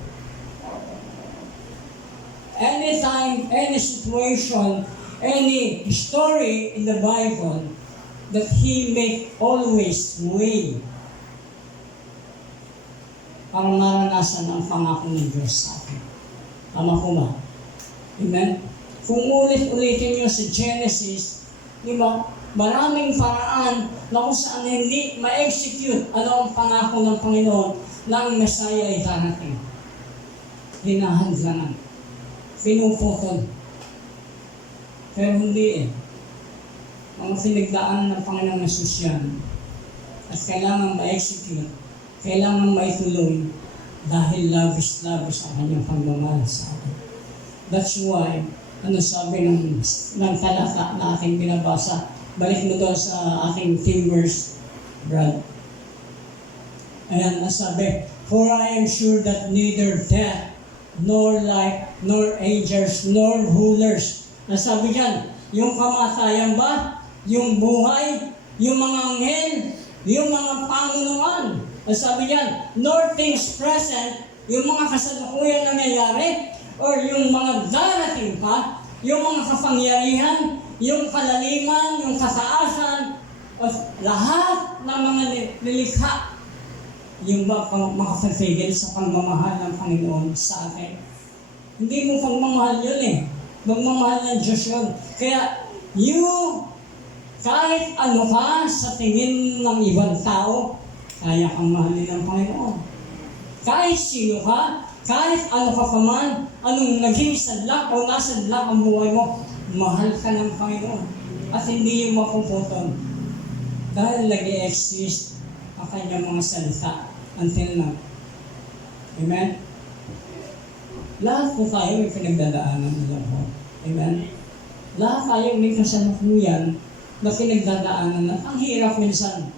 Anytime, any situation, any story in the Bible, that He make always way para maranasan ang pangako ng Diyos sa atin. Tama ko ba? Amen? Kung ulit-ulitin nyo sa Genesis, di ba, maraming paraan na kung saan hindi ma-execute ano ang pangako ng Panginoon na ang Messiah ay darating. Hinahandlangan. Pinuputol. Pero hindi eh. Mga pinagdaanan ng Panginoong Jesus yan. At kailangan ma-execute. Kailangan maituloy dahil labis-labis ang kanyang pagmamahal sa atin. That's why, ano sabi ng talata na aking binabasa, balik mo doon sa aking team verse, Brad. Ayan, nasabi, for I am sure that neither death, nor life, nor angels, nor rulers. Nasabi dyan, yung kamatayan ba, yung buhay, yung mga anghel, yung mga Panginoon. Nasabi dyan, nor things present, yung mga kasalukuyan nangyayari, or yung mga darating pa, yung mga kapangyarihan, yung kalaliman, yung kataasan, o lahat ng mga nilikha, yung ba makapagpigil sa pagmamahal ng Panginoon sa atin. Hindi mo pagmamahal yun eh. Magmamahal ng Diyos yun. Kaya, kahit ano ka sa tingin ng ibang tao, kaya kang mahalin ng Panginoon. Kahit sino ka, kahit ano ka pa man, anong naging sadlak o nasadlak ang buhay mo, mahal ka ng Panginoon. At hindi yung mapuputol. Dahil nag-i-exist ang kanyang mga salita until now. Amen? Lahat po tayo may pinagdadaanan nila po. Amen? Lahat tayo may kasalukuyan na pinagdadaanan na ang hirap minsan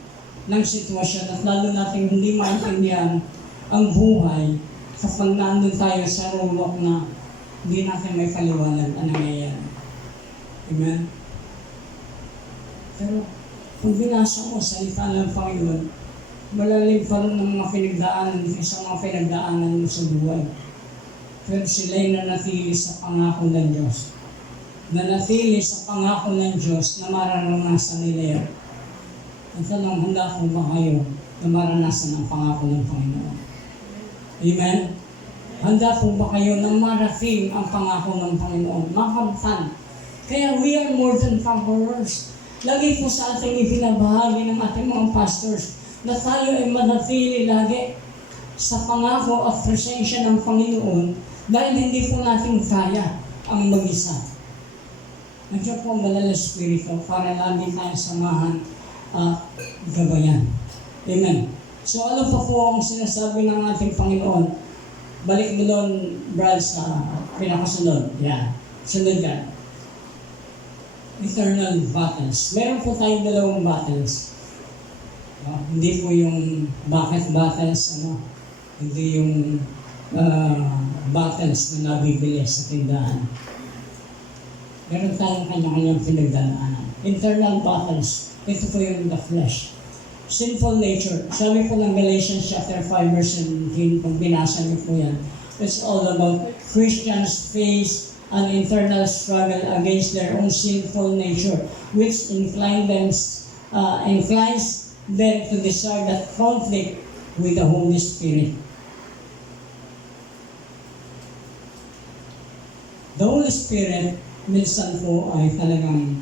ng sitwasyon at lalo natin hindi maintindihan ang buhay kapag nandun tayo sa rulok na hindi natin may paliwanag ang nangyayari. Amen? Pero kung binasa mo salita ng Panginoon, malalim pa rin ng mga pinagdaanan kaysa mga pinagdaanan mo sa buhay. Pero sila'y nanatili sa pangako ng Diyos. Nanatili sa pangako ng Diyos na mararanasan nila yan. Ang tanong, handa ko ba kayo na maranasan ang pangako ng Panginoon? Amen? Handa po ba kayo na marating ang pangako ng Panginoon? Makamtan Kaya we are more than conquerors. Lagi po sa ating ibinabahagi ng ating mga pastors na tayo ay manatili lagi sa pangako at presensya ng Panginoon dahil hindi po natin kaya ang mag-isa. Nandiyan po ang Banal na Espiritu para lagi tayo samahan at gabayan. Amen. So ano pa po ang sinasabi ng ating Panginoon? Balik mo doon, Brad, sa pinakasunod. Yan. Sunod yan. Eternal battles. Meron po tayong dalawang battles. Hindi po yung bakit battles, hindi yung battles na nabibili sa tindahan. Meron tayong kanya-kanyang pinagdaanan. Internal battles. Ito po yung the flesh. Sinful nature. Sabi po ng Galatians chapter 5 verse 17, pag binasa niyo po yan, it's all about Christians face an internal struggle against their own sinful nature, which inclines them to desire that conflict with the Holy Spirit. The Holy Spirit, minsan po ay talagang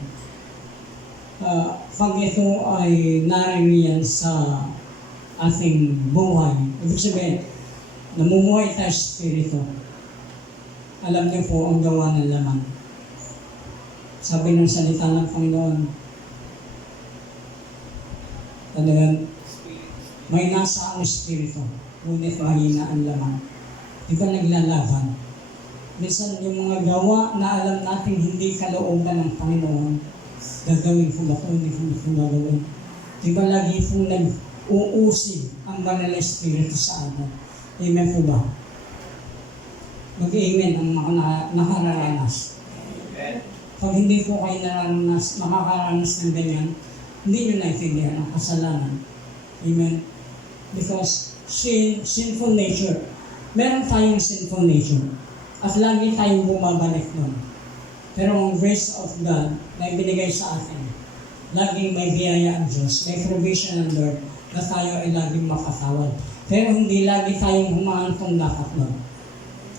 pag ito ay naririyan sa ating buhay, ibig sabihin, namumuhay tayo sa Espiritu. Alam niyo po ang gawa ng laman. Sabi ng salita ng Panginoon, talagang may nasa ang Espiritu, ngunit mahina ang laman. Di ba naglalaban? Minsan yung mga gawa na alam natin hindi kalooban ng Panginoon, gagawin ko ba ito, hindi ko ito gagawin. Di ba lagi pong nag-uusig ang Banal na Espiritu sa atin? Amen po ba? Mag-amen ang nakararanas. Pag hindi po kayo nakakaranas ng ganyan, hindi nyo naiintindihan ang kasalanan. Amen? Because sinful nature, meron tayong sinful nature. At lagi tayong bumabalik nun. Pero ang grace of God na ibinigay sa atin, laging may biyaya ang Diyos, may provision ng Lord na tayo ay laging makatawad. Pero hindi lagi tayong humahantong dapat nun.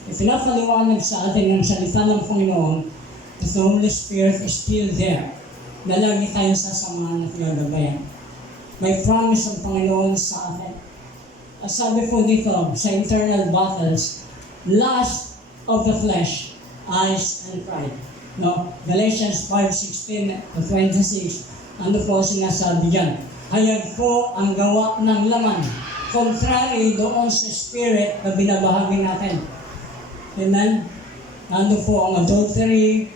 Ipinapaliwanag sa atin ng salita ng Panginoon that the Holy Spirit is still there, na lagi tayong sasamahan at gagabayan. May promise ang Panginoon sa atin. As sabi po dito, sa internal battles, lust of the flesh, eyes, and pride. No? Galatians 5:16-26, ano po sinasabi dyan? Hayag po ang gawa ng laman, contrary doon sa spirit na binabahagi natin. Amen? Nandun po ang adultery,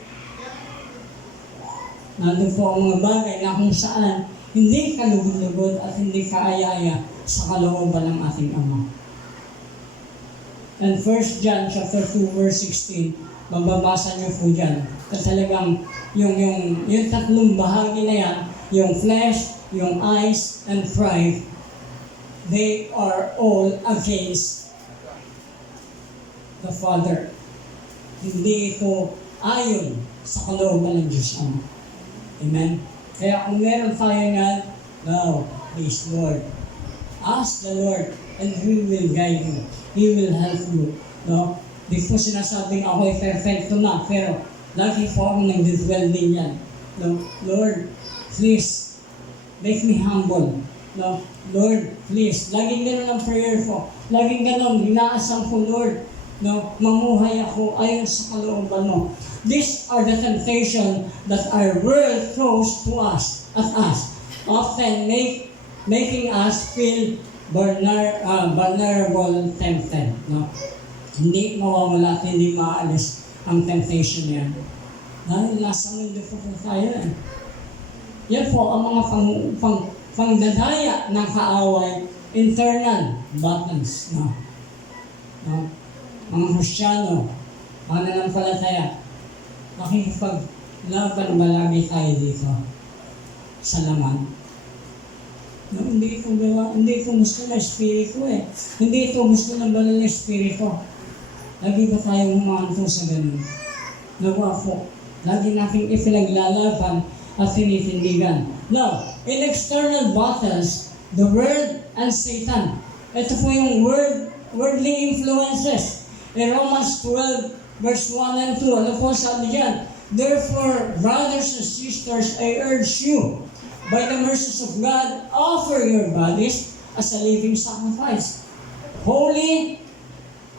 nandun po ang mga bagay na kung saan hindi kalugod-lugod at hindi kaaya-aya sa kalooban ng ating Ama. And 1 John chapter 2 verse 16, mababasa niyo po dyan. At talagang yung tatlong bahagi na yan, yung flesh, yung eyes, and pride, they are all against the Father. Hindi ito ayon sa kalooban ng Diyos Ama. Amen? Kaya kung meron tayo nga, now, please Lord, ask the Lord and He will guide you. He will help you. No? Di po sinasabing ako ay perfecto na, pero lagi po akong nagdidwell din yan. No? Lord, please, make me humble. No? Lord, please, laging ganun ang prayer ko. Laging ganun, inaasam ko, Lord, no, mamuhay ako ayon sa kalooban mo. These are the temptation that our world throws to us, at us, often making us feel vulnerable, tempted. No? Hindi mawawala at hindi maalis ang temptation yan. Dahil nasa mundo po tayo eh. Yan po ang mga pangdadaya ng kaaway, internal battles. No? No? Mga Kristiyano, mga nanampalataya, makikipaglaban ba lagi tayo dito sa laman? No, hindi ko gusto na Espiritu eh. Hindi ito gusto ng Banal na Espiritu. Lagi ba tayong humahantong sa ganun? Nawa po, lagi nating ipinaglalaban at tinitindigan. Now, in external battles, the world and Satan. Ito po yung worldly influences. In Romans 12, verse 1 and 2, ano po sabi dyan? Therefore, brothers and sisters, I urge you, by the mercies of God, offer your bodies as a living sacrifice, holy,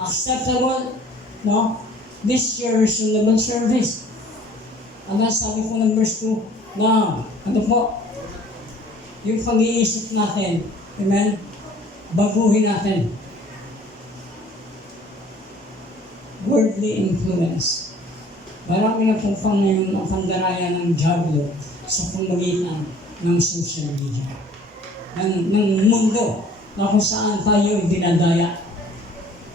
acceptable, no? This is your reasonable service. Ano sabi po ng verse 2? Na, ano po? Yung pag-iisip natin, amen? Baguhin natin. Worldly influence. Marami na pong ngayon ang pandaraya ng diablo sa pamagitan ng social media. Ng mundo na kung saan tayo dinadaya.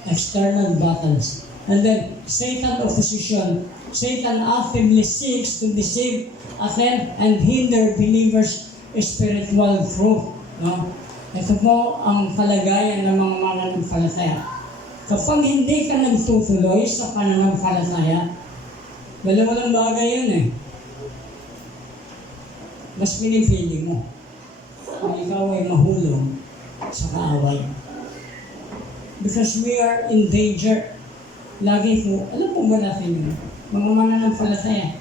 External battles. And then, Satan opposition. Satan actively seeks to deceive, attend, and hinder believers' spiritual growth. No? Ito po ang kalagayan ng mga mananampalataya. Kapag hindi ka nagtutuloy sa pananampalataya, dalawang bagay yun eh. Mas pinipili mo kung ikaw ay mahulog sa kaaway. Because we are in danger. Lagi po, alam po ba natin yun? Mga mananampalataya.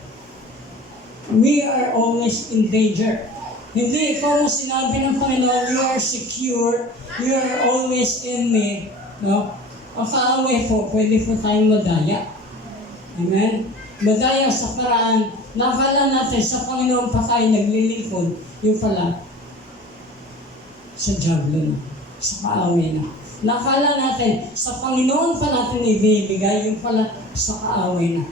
We are always in danger. Hindi ikaw mo sinabi ng Panginoon, you are secure, you are always in me. No? Ang kaaway po, pwede po tayong madaya. Amen? Madaya sa paraan, nakala natin sa Panginoon pa tayo naglilingkod, yung pala, sa diablo na, sa kaaway na. Nakala natin, sa Panginoon pa natin ibibigay, yung pala, sa kaaway na.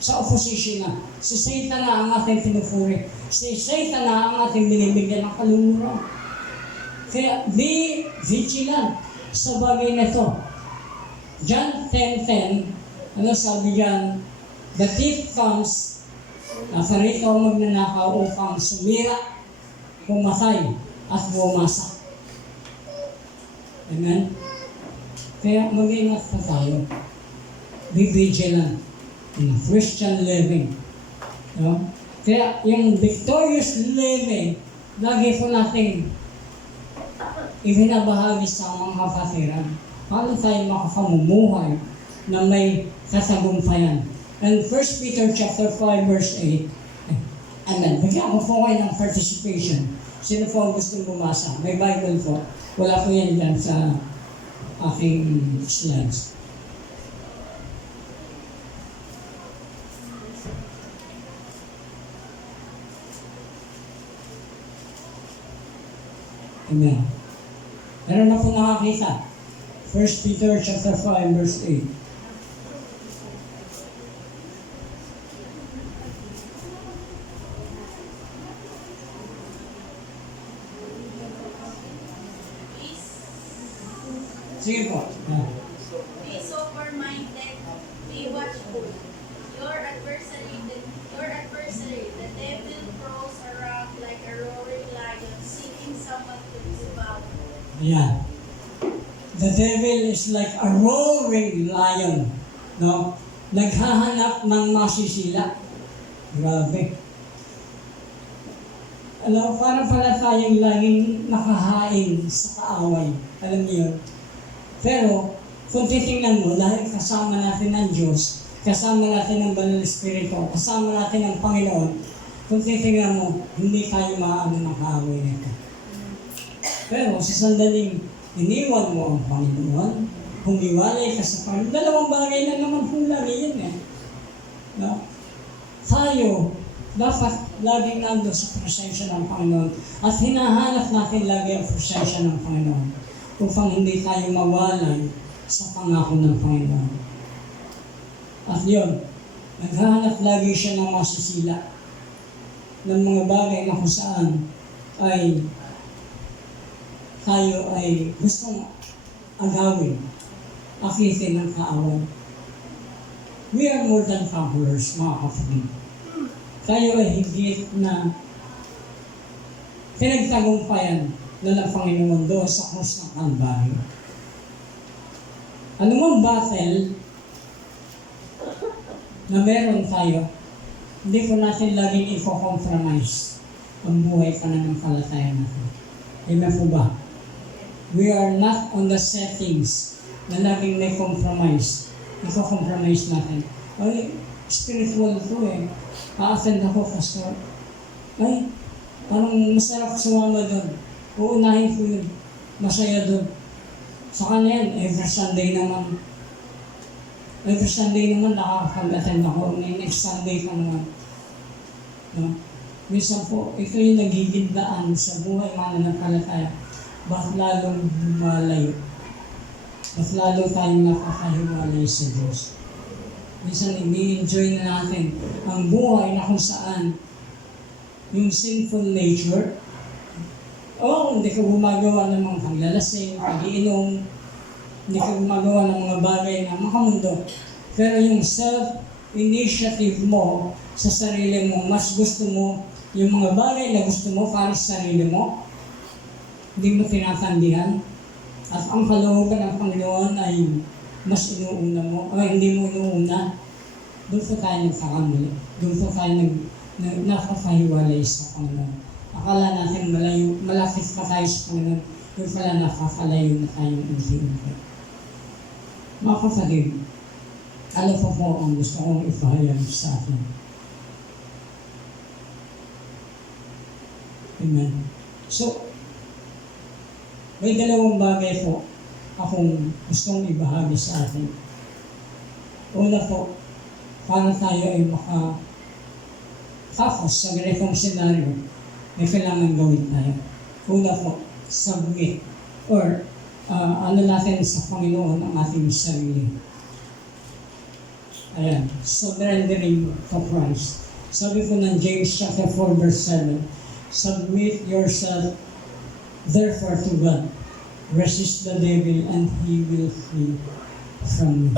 Sa opposition na. Si Satan na ang ating pinupuri. Si Satan na ang ating binibigyan ng kaluluwa. Kaya, be vigilant sa bagay na ito. John 10:10, ano sabi diyan? The thief comes, nakarito magnanakaw upang sumira, pumatay, at bumasak. Amen? Kaya mag-ingat pa tayo. Be vigilant in Christian living. No? Kaya yung victorious living, lagi po natin ibinabahagi sa mga kapatiran. Paano tayo makapamumuhay na may katagumpayan? And 1 Peter chapter 5 verse 8. Amen. Bigyan ko po kayo ng participation. Sino po ang gustong bumasa? May Bible po. Wala po yan dyan sa aking slides. Amen. Meron na po nakakita. 1 Peter chapter 5 verse 8. Sige po. Be sober-minded, be watchful. Your adversary, the devil prowls around like a roaring lion, seeking someone to devour. Yeah. The devil is like a roaring lion. No? Naghahanap ng masisila. Grabe. Alam, para pala tayong laging nakahain sa kaaway. Alam niyo yun? Pero, kung titingnan mo, dahil kasama natin ang Diyos, kasama natin ang Banal Espiritu, kasama natin ang Panginoon, kung titingnan mo, hindi tayo maaano ng kaaway nito. Pero, sa sandaling iniwan mo ang Panginoon, humiwalay ka sa Panginoon, dalawang bagay na naman kung lagi yun eh. No? Tayo, dapat laging nando sa presensya ng Panginoon at hinahanap natin lagi ang presensya ng Panginoon upang hindi tayo mawalay sa pangako ng Panginoon. At yun, naghahanap lagi siya ng masisila ng mga bagay na kung saan ay tayo ay gustong agawin, akitin ng kaaway. We are more than conquerors, mga kapatid. Tayo ay higit na pinagtagumpayan ng Panginoon doon sa krus ng Kalbaryo. Anumang battle na meron tayo, hindi ko natin laging i-compromise ang buhay pananampalataya natin. Amen po ba? We are not on the settings na laging may compromise. I-compromise natin. Okay, spiritual to eh. A-attend ako, pastor. Ay, parang masarap sumama doon. Uunahin ko yun. Masaya doon. Sa kanya yan, every Sunday naman. Every Sunday naman nakakapag-attend ako. Next Sunday ka naman. No? Minsan po, ito yung nagiging daan sa buhay mananampalataya. Bakit lalong lumalayo? Bakit lalo tayong nakakahiwalay sa Diyos? Minsan, ini-enjoy na natin ang buhay na kung saan yung sinful nature. Hindi ka gumagawa ng mga paglalasing, pag-iinom, hindi ka gumagawa ng mga bagay na makamundo. Pero yung self-initiative mo sa sarili mo, mas gusto mo yung mga bagay na gusto mo para sa sarili mo, hindi mo tinatandihan. At ang kalooban ng Panginoon ay mas inuuna mo, o hindi mo inuuna. Doon po tayo nagkakamali. Doon po tayo nakakahiwalay sa Panginoon. Akala natin malapit pa tayo sa Panginoon, doon pala nakakalayo na tayong unti-unti. Mga kapatid, ano pa po ang gusto kong ipahayag sa atin? Amen. So, may dalawang bagay po akong gustong ibahagi sa atin. Una po, para tayo ay tapos sa ganitong senaryo, may kailangan gawin tayo. Una po, submit or ano natin sa Panginoon ang ating sarili. Ayan, surrendering to Christ. Sabi po ng James chapter 4 verse 7, submit yourself therefore to God. Resist the devil and he will flee from you.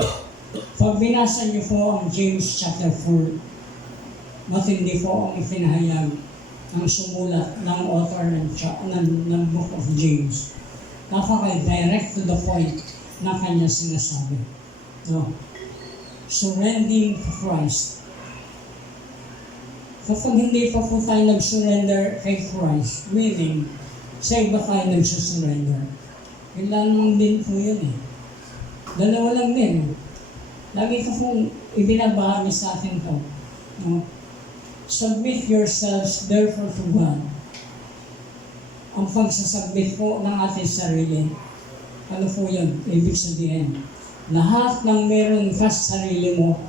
Pag binasa niyo po ang James chapter 4, matindi po ang ipinahayag ang sumulat ng author ng Book of James. Napaka-direct to the point na kanya sinasabi. So, surrendering to Christ. Kapag hindi pa po tayo nag-surrender kay Christ, meaning, sa iba tayo nag-surrender. Kailan lang din po yun eh. Dalawa lang din. Lagi ko pong ibinabahagi sa atin to. No? Submit yourselves therefore to God. Ang pagsasubmit po ng ating sarili. Ano po yun? Ibig sabihin, lahat ng meron ka sa sarili mo,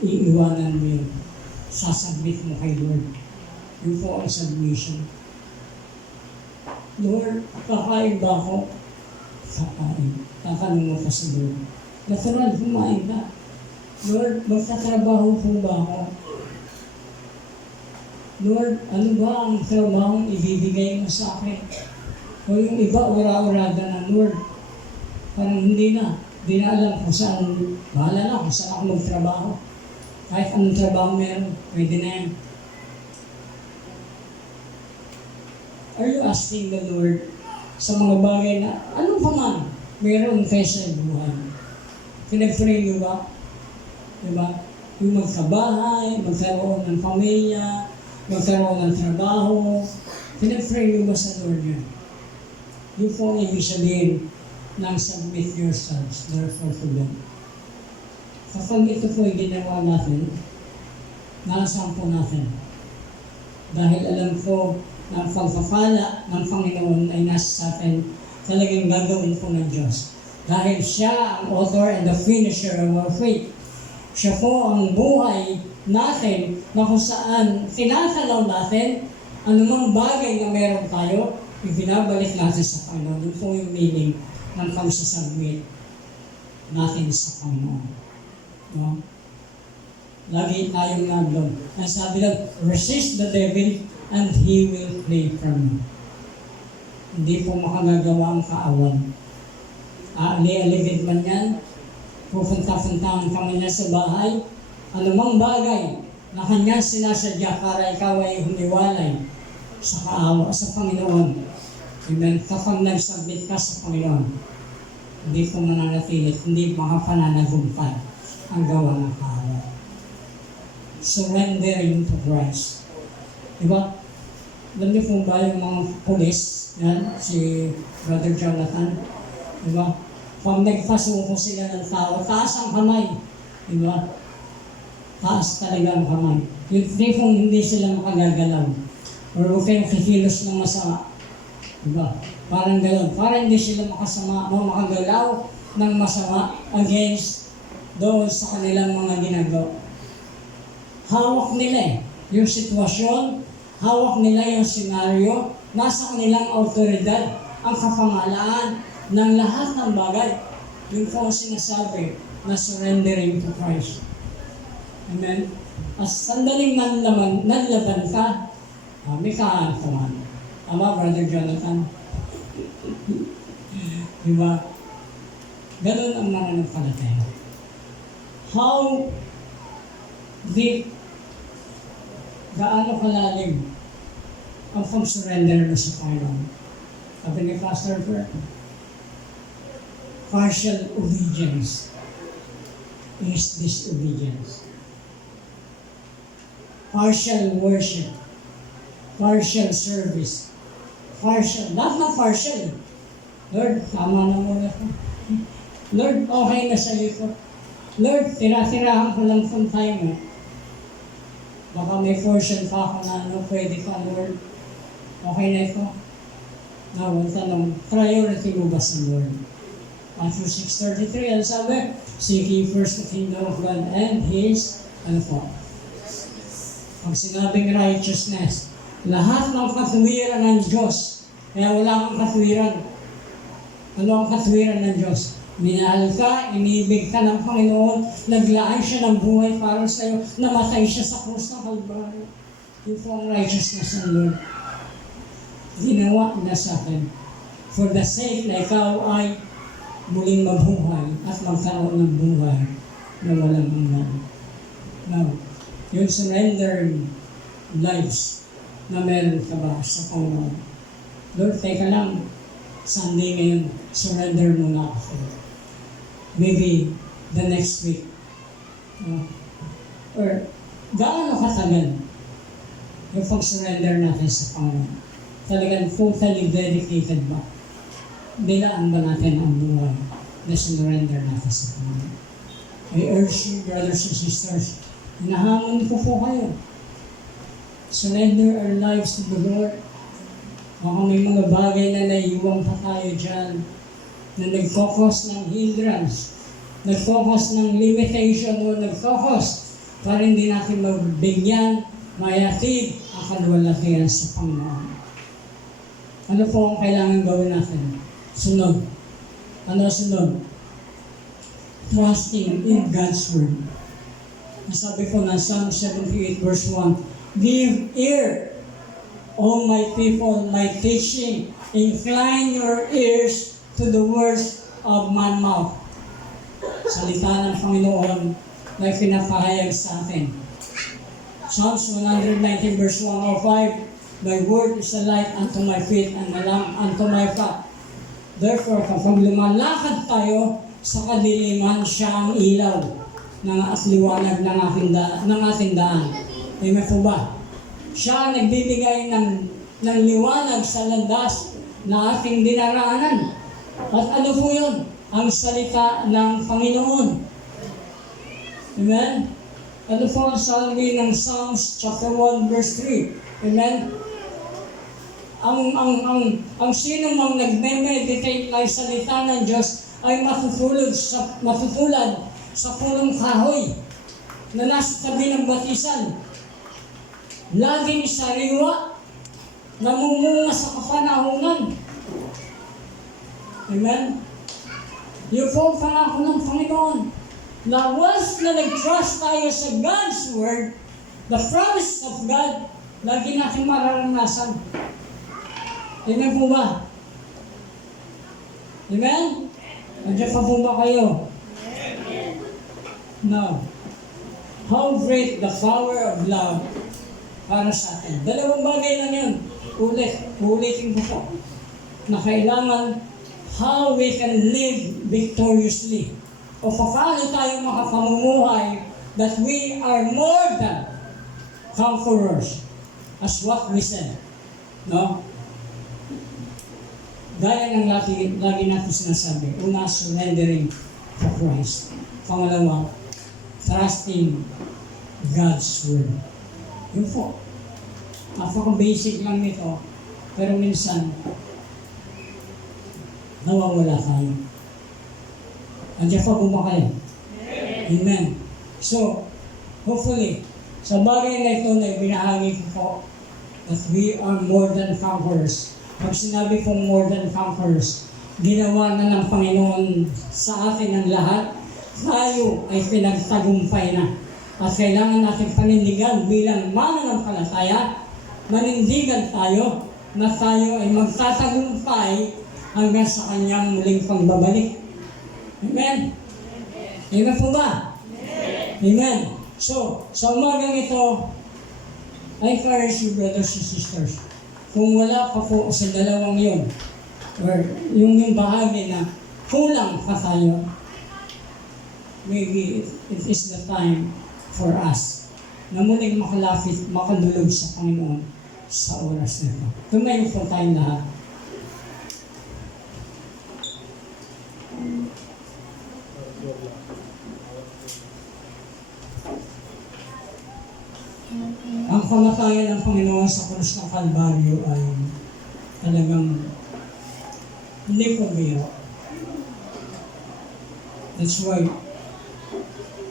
iiwanan mo yun. Sasubmit mo kay Lord. Yun po ang submission. Lord, kakain ba ako? Kakain. Tatanong mo pa sa Lord. Natural, kumain ka. Lord, magtatrabaho po ba ako? Lord, ano ba ang trabahong ibibigay mo sa akin? O yung iba, ura-urada na, Lord, parang hindi na alam kung saan, bahala na kung saan ako magtrabaho. Kahit anong trabaho meron, pwede na yan. Are you asking the Lord sa mga bagay na ano pa man meron kayo sa buhay? Pinag-pray niyo ba? Diba? Yung magkabahay, magkaroon ng pamilya, magkaroon ng trabaho, pinag-pray niyo ba sa Lord yun? Yung po ang ibig sabihin ng submit yourselves, therefore to God. Kapag ito po ay ginawa natin, naasahan po natin. Dahil alam ko na ang pagpapala ng Panginoon ay nasa sa atin, talagang gagawin po ng Diyos. Dahil siya ang author and the finisher of our faith. Siya po ang buhay natin na kung saan tinatanaw natin anumang bagay na meron tayo, ibinabalik natin sa Panginoon. Doon po yung meaning ng pagsasubmit natin sa Panginoon. No? Lagi tayong nagdoon. Ang sabi lang, resist the devil and he will flee from you. Hindi po makagagawa ang kaawan. Ali-aligid man yan, pupunta-puntahan kami niya sa bahay, anumang bagay na kanya sinasadya para ikaw ay humiwalay sa kaawa, sa Panginoon. Amen. Kapag nagsubmit ka sa Panginoon, hindi po mananatilit, hindi makapananagumpay ang gawa ng kaawa. Surrendering to Christ. Diba? Alam niyo po ba yung mga pulis, yan, si Brother Jonathan, diba? Pag nagpasuko sila ng tao, taas ang kamay, diba? taas talaga ang kamay. Yung tipong hindi sila makagagalaw. Or huwag kayong kikilos ng masama. Diba? Parang gano'n. Parang hindi sila makagalaw ng masama against doon sa kanilang mga ginagawa. Hawak nila yung sitwasyon, hawak nila yung senaryo, nasa kanilang autoridad, ang kapamalaan ng lahat ng bagay. Yung po ang sinasabi na surrendering to Christ. Amen? As sandaling nanlaban ka, may kaan ka man. Tama, Brother Jonathan? Diba? Ganun ang mga nagpalataya. How deep, gaano kalalim ang pag-surrender mo sa Panginoon? Sabi ni Pastor Fer, partial obedience is disobedience. Partial worship, partial service, lahat ng partial. Lord, tama na muna ko. Lord, okay na sa'yo ko. Lord, tira-tirahan ko lang kung time. Baka may portion pa ako na pwede ka, Lord. Okay na ito. Now, ang tanong, priority mo ba sa Lord? Matthew 6:33, ang sabi, seek ye first the kingdom of God and His, Pag sinabing righteousness, lahat ng katuwiran ng Diyos, kaya wala kang katuwiran. Ano ang katuwiran ng Diyos? Minahal ka, inibig ka ng Panginoon, naglaan siya ng buhay para sa iyo, namatay siya sa krus ng Kalbaryo. Yun po ang righteousness ng Lord. Ginawa na sa akin. For the sake na ikaw ay muling mabuhay at magkaroon ng buhay na walang hanggan. Now, yung surrendered lives na meron ka ba sa Panginoon? Lord, teka lang, Sunday ngayon, surrender mo na ako. Maybe the next week. Or gaano katagal yung pag-surrender natin sa Panginoon? Talagang totally dedicated ba? Bilaan ba natin ang buhay na surrender natin sa Panginoon? I urge you, brothers and sisters, hinahamon ko po kayo. Surrender our lives to the Lord. Baka may mga bagay na naiiwang pa tayo dyan na nag-focus ng hindrance, nag-focus ng limitation o nag-focus para hindi natin magbigyan, mayatid ang kaluwalhatian sa Panginoon. Ano po ang kailangan gawin natin? Sunod. Ano sunod? Trusting in God's Word. Sabi ko na Psalm 78 verse 1, give ear, O my people, my teaching, incline your ears to the words of my mouth. Salita ng Panginoon na pinapahayag sa atin. Psalms 119 verse 105, thy word is a light unto my feet and a lamp unto my path. Therefore, kapag lumalakad tayo sa kadiliman, siya ang ilaw at liwanag ng ating daan. Amen po ba? Siya ang nagbibigay ng liwanag sa landas na ating dinaraanan. At ano po yun? Ang salita ng Panginoon. Amen? Ano po ang salmi ng Psalms chapter 1 verse 3? Amen? Ang sino mang nagme-meditate ng salita ng Diyos ay matutulad sa punong kahoy na nasa tabi ng batisan. Laging sariwa, namumunga sa kapanahunan. Amen? Yun po ang pangako ng Panginoon. Na once na nag-trust tayo sa God's Word, the promise of God, lagi natin mararanasan. Amen po ba? Amen? Nandiyan pa po ba kayo? Now, how great the power of love para sa atin. Dalawang bagay lang yun. Ulitin ko po. Na kailangan how we can live victoriously. O paano tayo makapamumuhay that we are more than conquerors. As what we said. No? Gaya ng lagi natin sinasabi. Una, surrendering to Christ. Pangalawa, trusting God's Word. Yun po. Napaka-basic lang nito. Pero minsan, nawawala tayo. Andiyan pa po ba kayo? Amen. So, hopefully, sa bagay na ito na ibinahagi ko po, that we are more than conquerors. Pag sinabi kong more than conquerors, ginawa na ng Panginoon sa atin ang lahat, tayo ay pinagtagumpay na. At kailangan natin panindigan bilang mananampalataya, manindigan tayo na tayo ay magtatagumpay hanggang sa kanyang muling pagbabalik. Amen? Amen po ba? Amen. So, sa umagang ito, I encourage you, brothers and sisters, kung wala pa po sa dalawang yun, or yung bahagi na kulang pa tayo, maybe it is the time for us na muling makalapit, makadulog sa Panginoon sa oras na ito. Tumayo po tayong lahat. Ang kamatayan ng Panginoon sa krus ng Kalbaryo ay talagang hindi po biro. That's why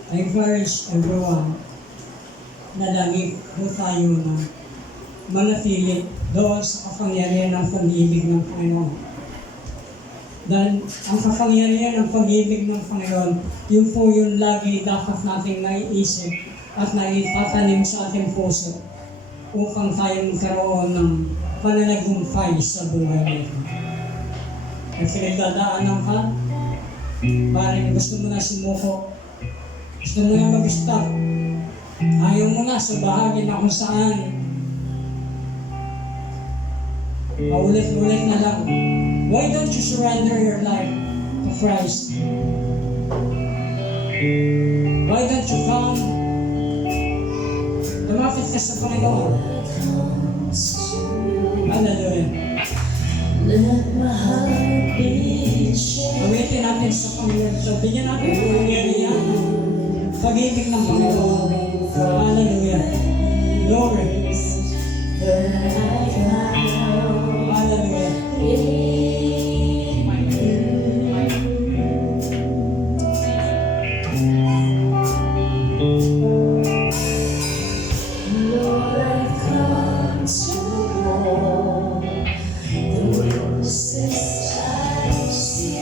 I encourage everyone na lagi po tayo na manatili doon sa kapangyarihan ng pag-ibig ng Panginoon. Dahil ang kapangyarihan ng pag-ibig ng Panginoon, yun po yung lagi dapat nating naiisip at naitatanim sa ating puso upang tayo magkaroon ng pananagumpay sa buhay nito. At pinagdadaanan ka, parang gusto mo na sumuko, gusto mo na mag-stop, ayaw mo na sa bahagi na kung saan paulit-ulit na lang. Why don't you surrender your life to Christ? Why don't you come? Lumapit ka sa Panginoon. Hallelujah. Let my heart beat shaken. Awitin natin sa Panginoon. So, bigyan natin ang pangyarihan. Pag-ibig ng Panginoon. Hallelujah. Glory. Hallelujah. Lord, I've come to know the closest I see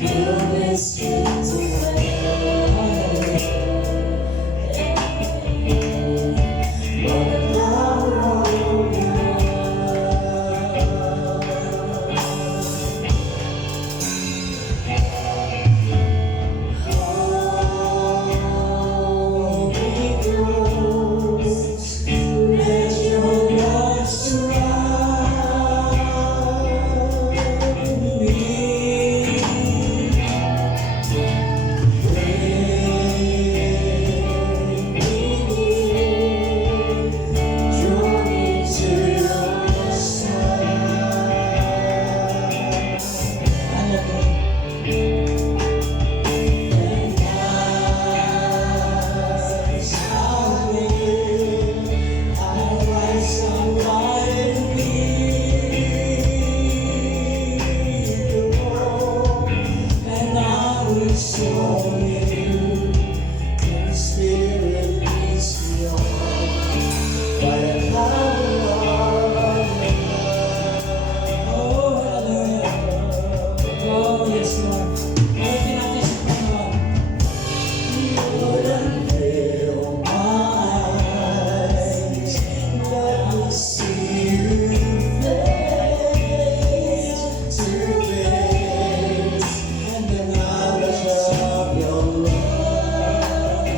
in love is stripped away. But the power of Holy Ghost, let your love surround me. Draw me to your side. And I'll write somebody beautiful, and I will show you the Spirit leads me on by the power of Oh, hallelujah. Oh, yes, Lord. Awitin natin sa Panginoon. Lord, unveil my eyes, let me see you face to face, and the knowledge of your love.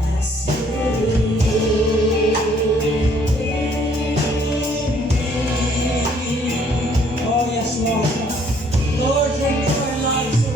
I see Oh, yes, Lord. Lord, renew our lives, O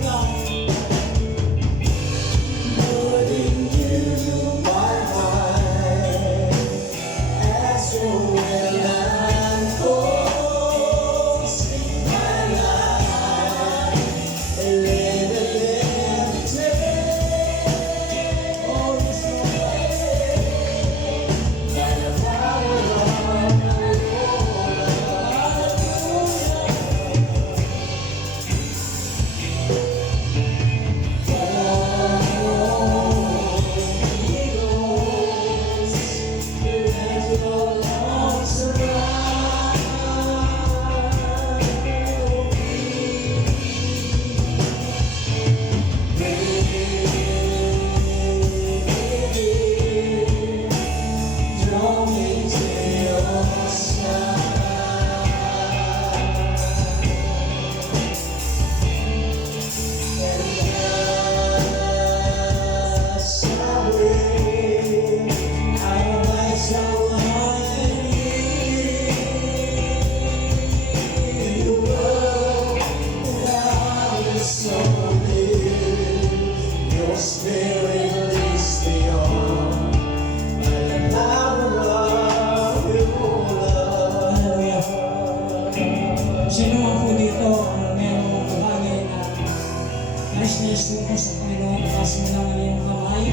nais na isuko sa Panginoon, taas mo lang ang iyong kamay.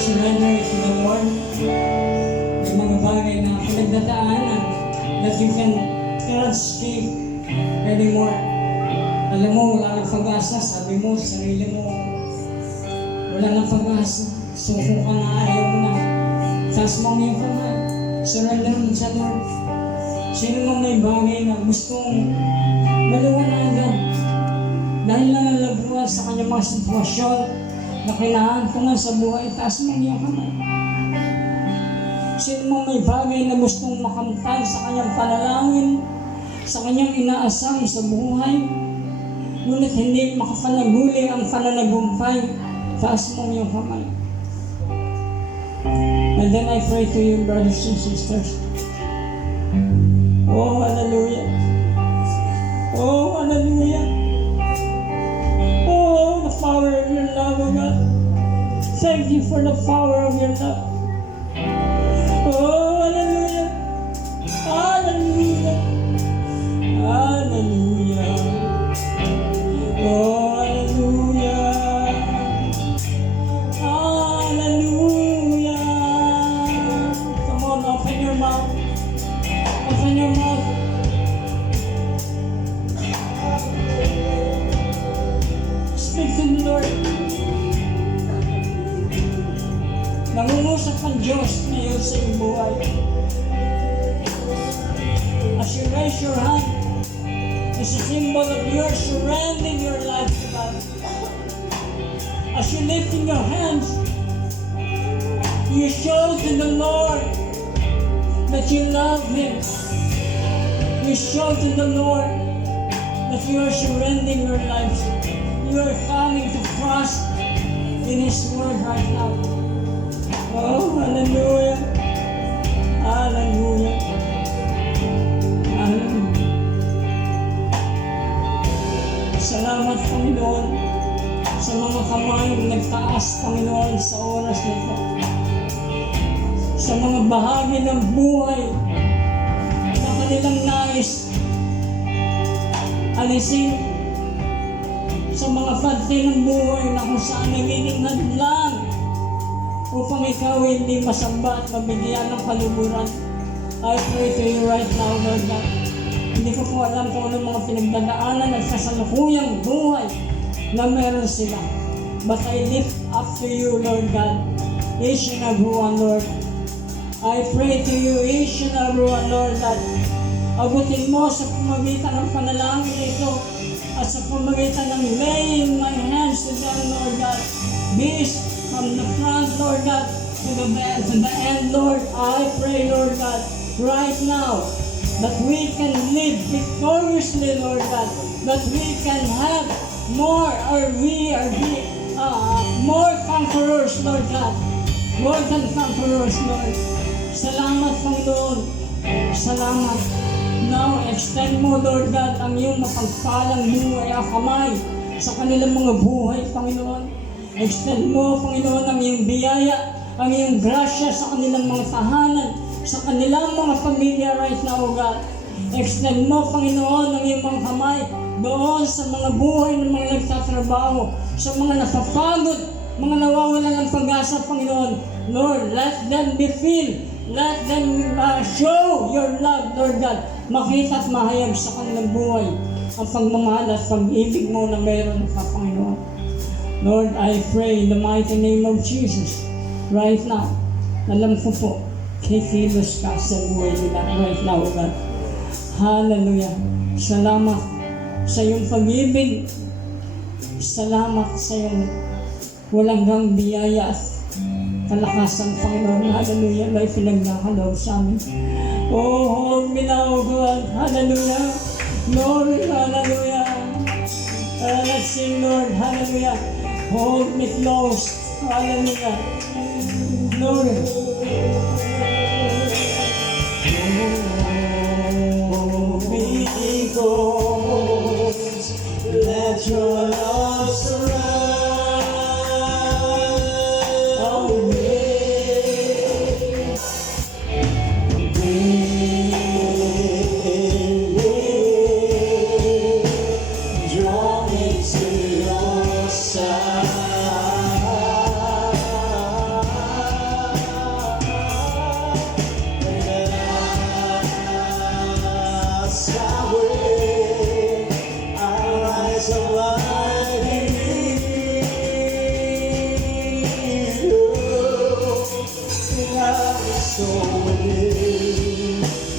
Surrender it to the Lord. May mga bagay na pinagdadaanan that you cannot speak anymore. Alam mo, wala nang pag-asa. Sabi mo sa sarili mo, wala nang pag-asa. Suko ka na, ayaw mo na. Taas mo ang iyong kamay. Surrender mo sa Lord. Sino mo may bagay na gustong maliwanagan dahil lang ang labuan sa kanyang mga sitwasyon na kailangan ko nga sa buhay, taas mo ang iyong kamay. Sino mo may bagay na gustong makamtan sa kanyang panalangin, sa kanyang inaasam sa buhay, ngunit hindi makapanaguli ang pananagumpay, taas mo ang iyong kamay. And then I pray to you, brothers and sisters. Oh, hallelujah. Oh, hallelujah. Oh, the power of your love, oh God. Thank you for the power of your love. Oh, hallelujah. Hallelujah. Hallelujah. Oh, hallelujah. Hallelujah. Come on, open your mouth. Open your mouth. Speak to the Lord. Nangungusap ang Diyos ngayon sa iyong buhay. As you raise your hand, it's a symbol of your surrendering your life to God. As you lift in your hands, you show to the Lord that you love Him. You show to the Lord that you are surrendering your life. You are coming to trust in His Word right now. Oh, hallelujah. Hallelujah. Hallelujah. Salamat, Panginoon, sa mga kamay nagtaas, Panginoon, sa oras nito. Sa mga bahagi ng buhay na kanilang nais alisin, sa mga parte ng buhay na kung saan nagiging hadlang upang ikaw hindi masamba at mabigyan ng kaluburan. I pray to you right now, Lord God. Hindi ko po alam kung anong mga pinagdadaanan at kasalukuyang buhay na meron sila. But I lift up to you, Lord God, each and every one, Lord. I pray to you, each and every one, Lord, that abutin mo sa pamagitan ng panalangin ito at sa pamagitan ng laying my hands to them, Lord God. Be from the front, Lord God, to the end, Lord. I pray, Lord God, right now, that we can live victoriously, Lord God, that we can have more, or we are more conquerors, Lord God, more than conquerors, Lord. Salamat, Panginoon. Salamat. Now, extend mo, Lord God, ang iyong mapagpalang buhay at kamay sa kanilang mga buhay, Panginoon. Extend mo, Panginoon, ang iyong biyaya, ang iyong grasya sa kanilang mga tahanan, sa kanilang mga pamilya right now, God. Extend mo, Panginoon, ang iyong mga kamay doon sa mga buhay ng mga nagtatrabaho, sa mga napapagod, mga nawawalan ng pag-asa, Panginoon. Lord, let them be filled. Let them show your love, Lord God. Makita at mahayag sa kanilang buhay ang pagmamahal at pag-ibig mo na meron ka, Panginoon. Lord, I pray in the mighty name of Jesus right now. Alam ko po, kikilos ka sa buhay nila right now, God. Hallelujah. Salamat sa iyong pag-ibig. Salamat sa iyong walang hanggang biyaya at kalakasan, Panginoon. Hallelujah. May pinagkakaloob sa amin. Oh, hold me now, God. Hallelujah. Lord, hallelujah. Let's sing, Lord. Hallelujah. Hold me close. Hallelujah. Lord. Hold me close. Let your love surround. Draw me to your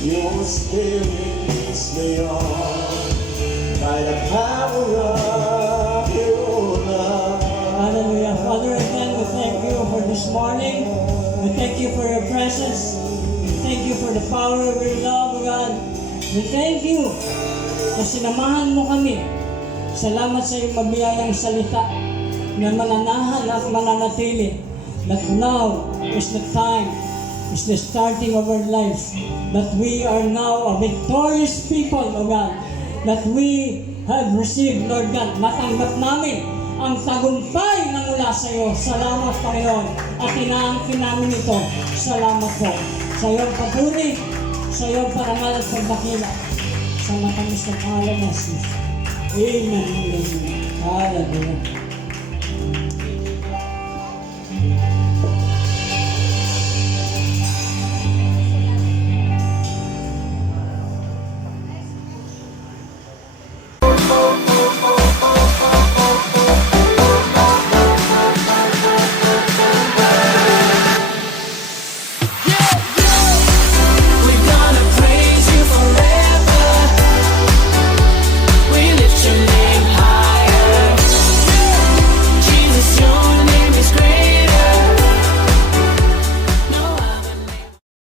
Your spirit leads me on by the power of your love. Hallelujah. Father, again, we thank you for this morning. We thank you for your presence. We thank you for the power of your love, God. We thank you na sinamahan mo kami. Salamat sa iyong mabiyayang salita na mananahan at mananatili. That now is the time, is the starting of our lives. That we are now a victorious people, O God. That we have received, Lord God. Matanggap namin ang tagumpay na mula sa iyo. Salamat, Panginoon. At inaangkin namin ito. Salamat po. Sa iyong papuri, sa iyong parangal at pagdakila. Sa matamis na pangalan ng Jesus. Amen. Hallelujah.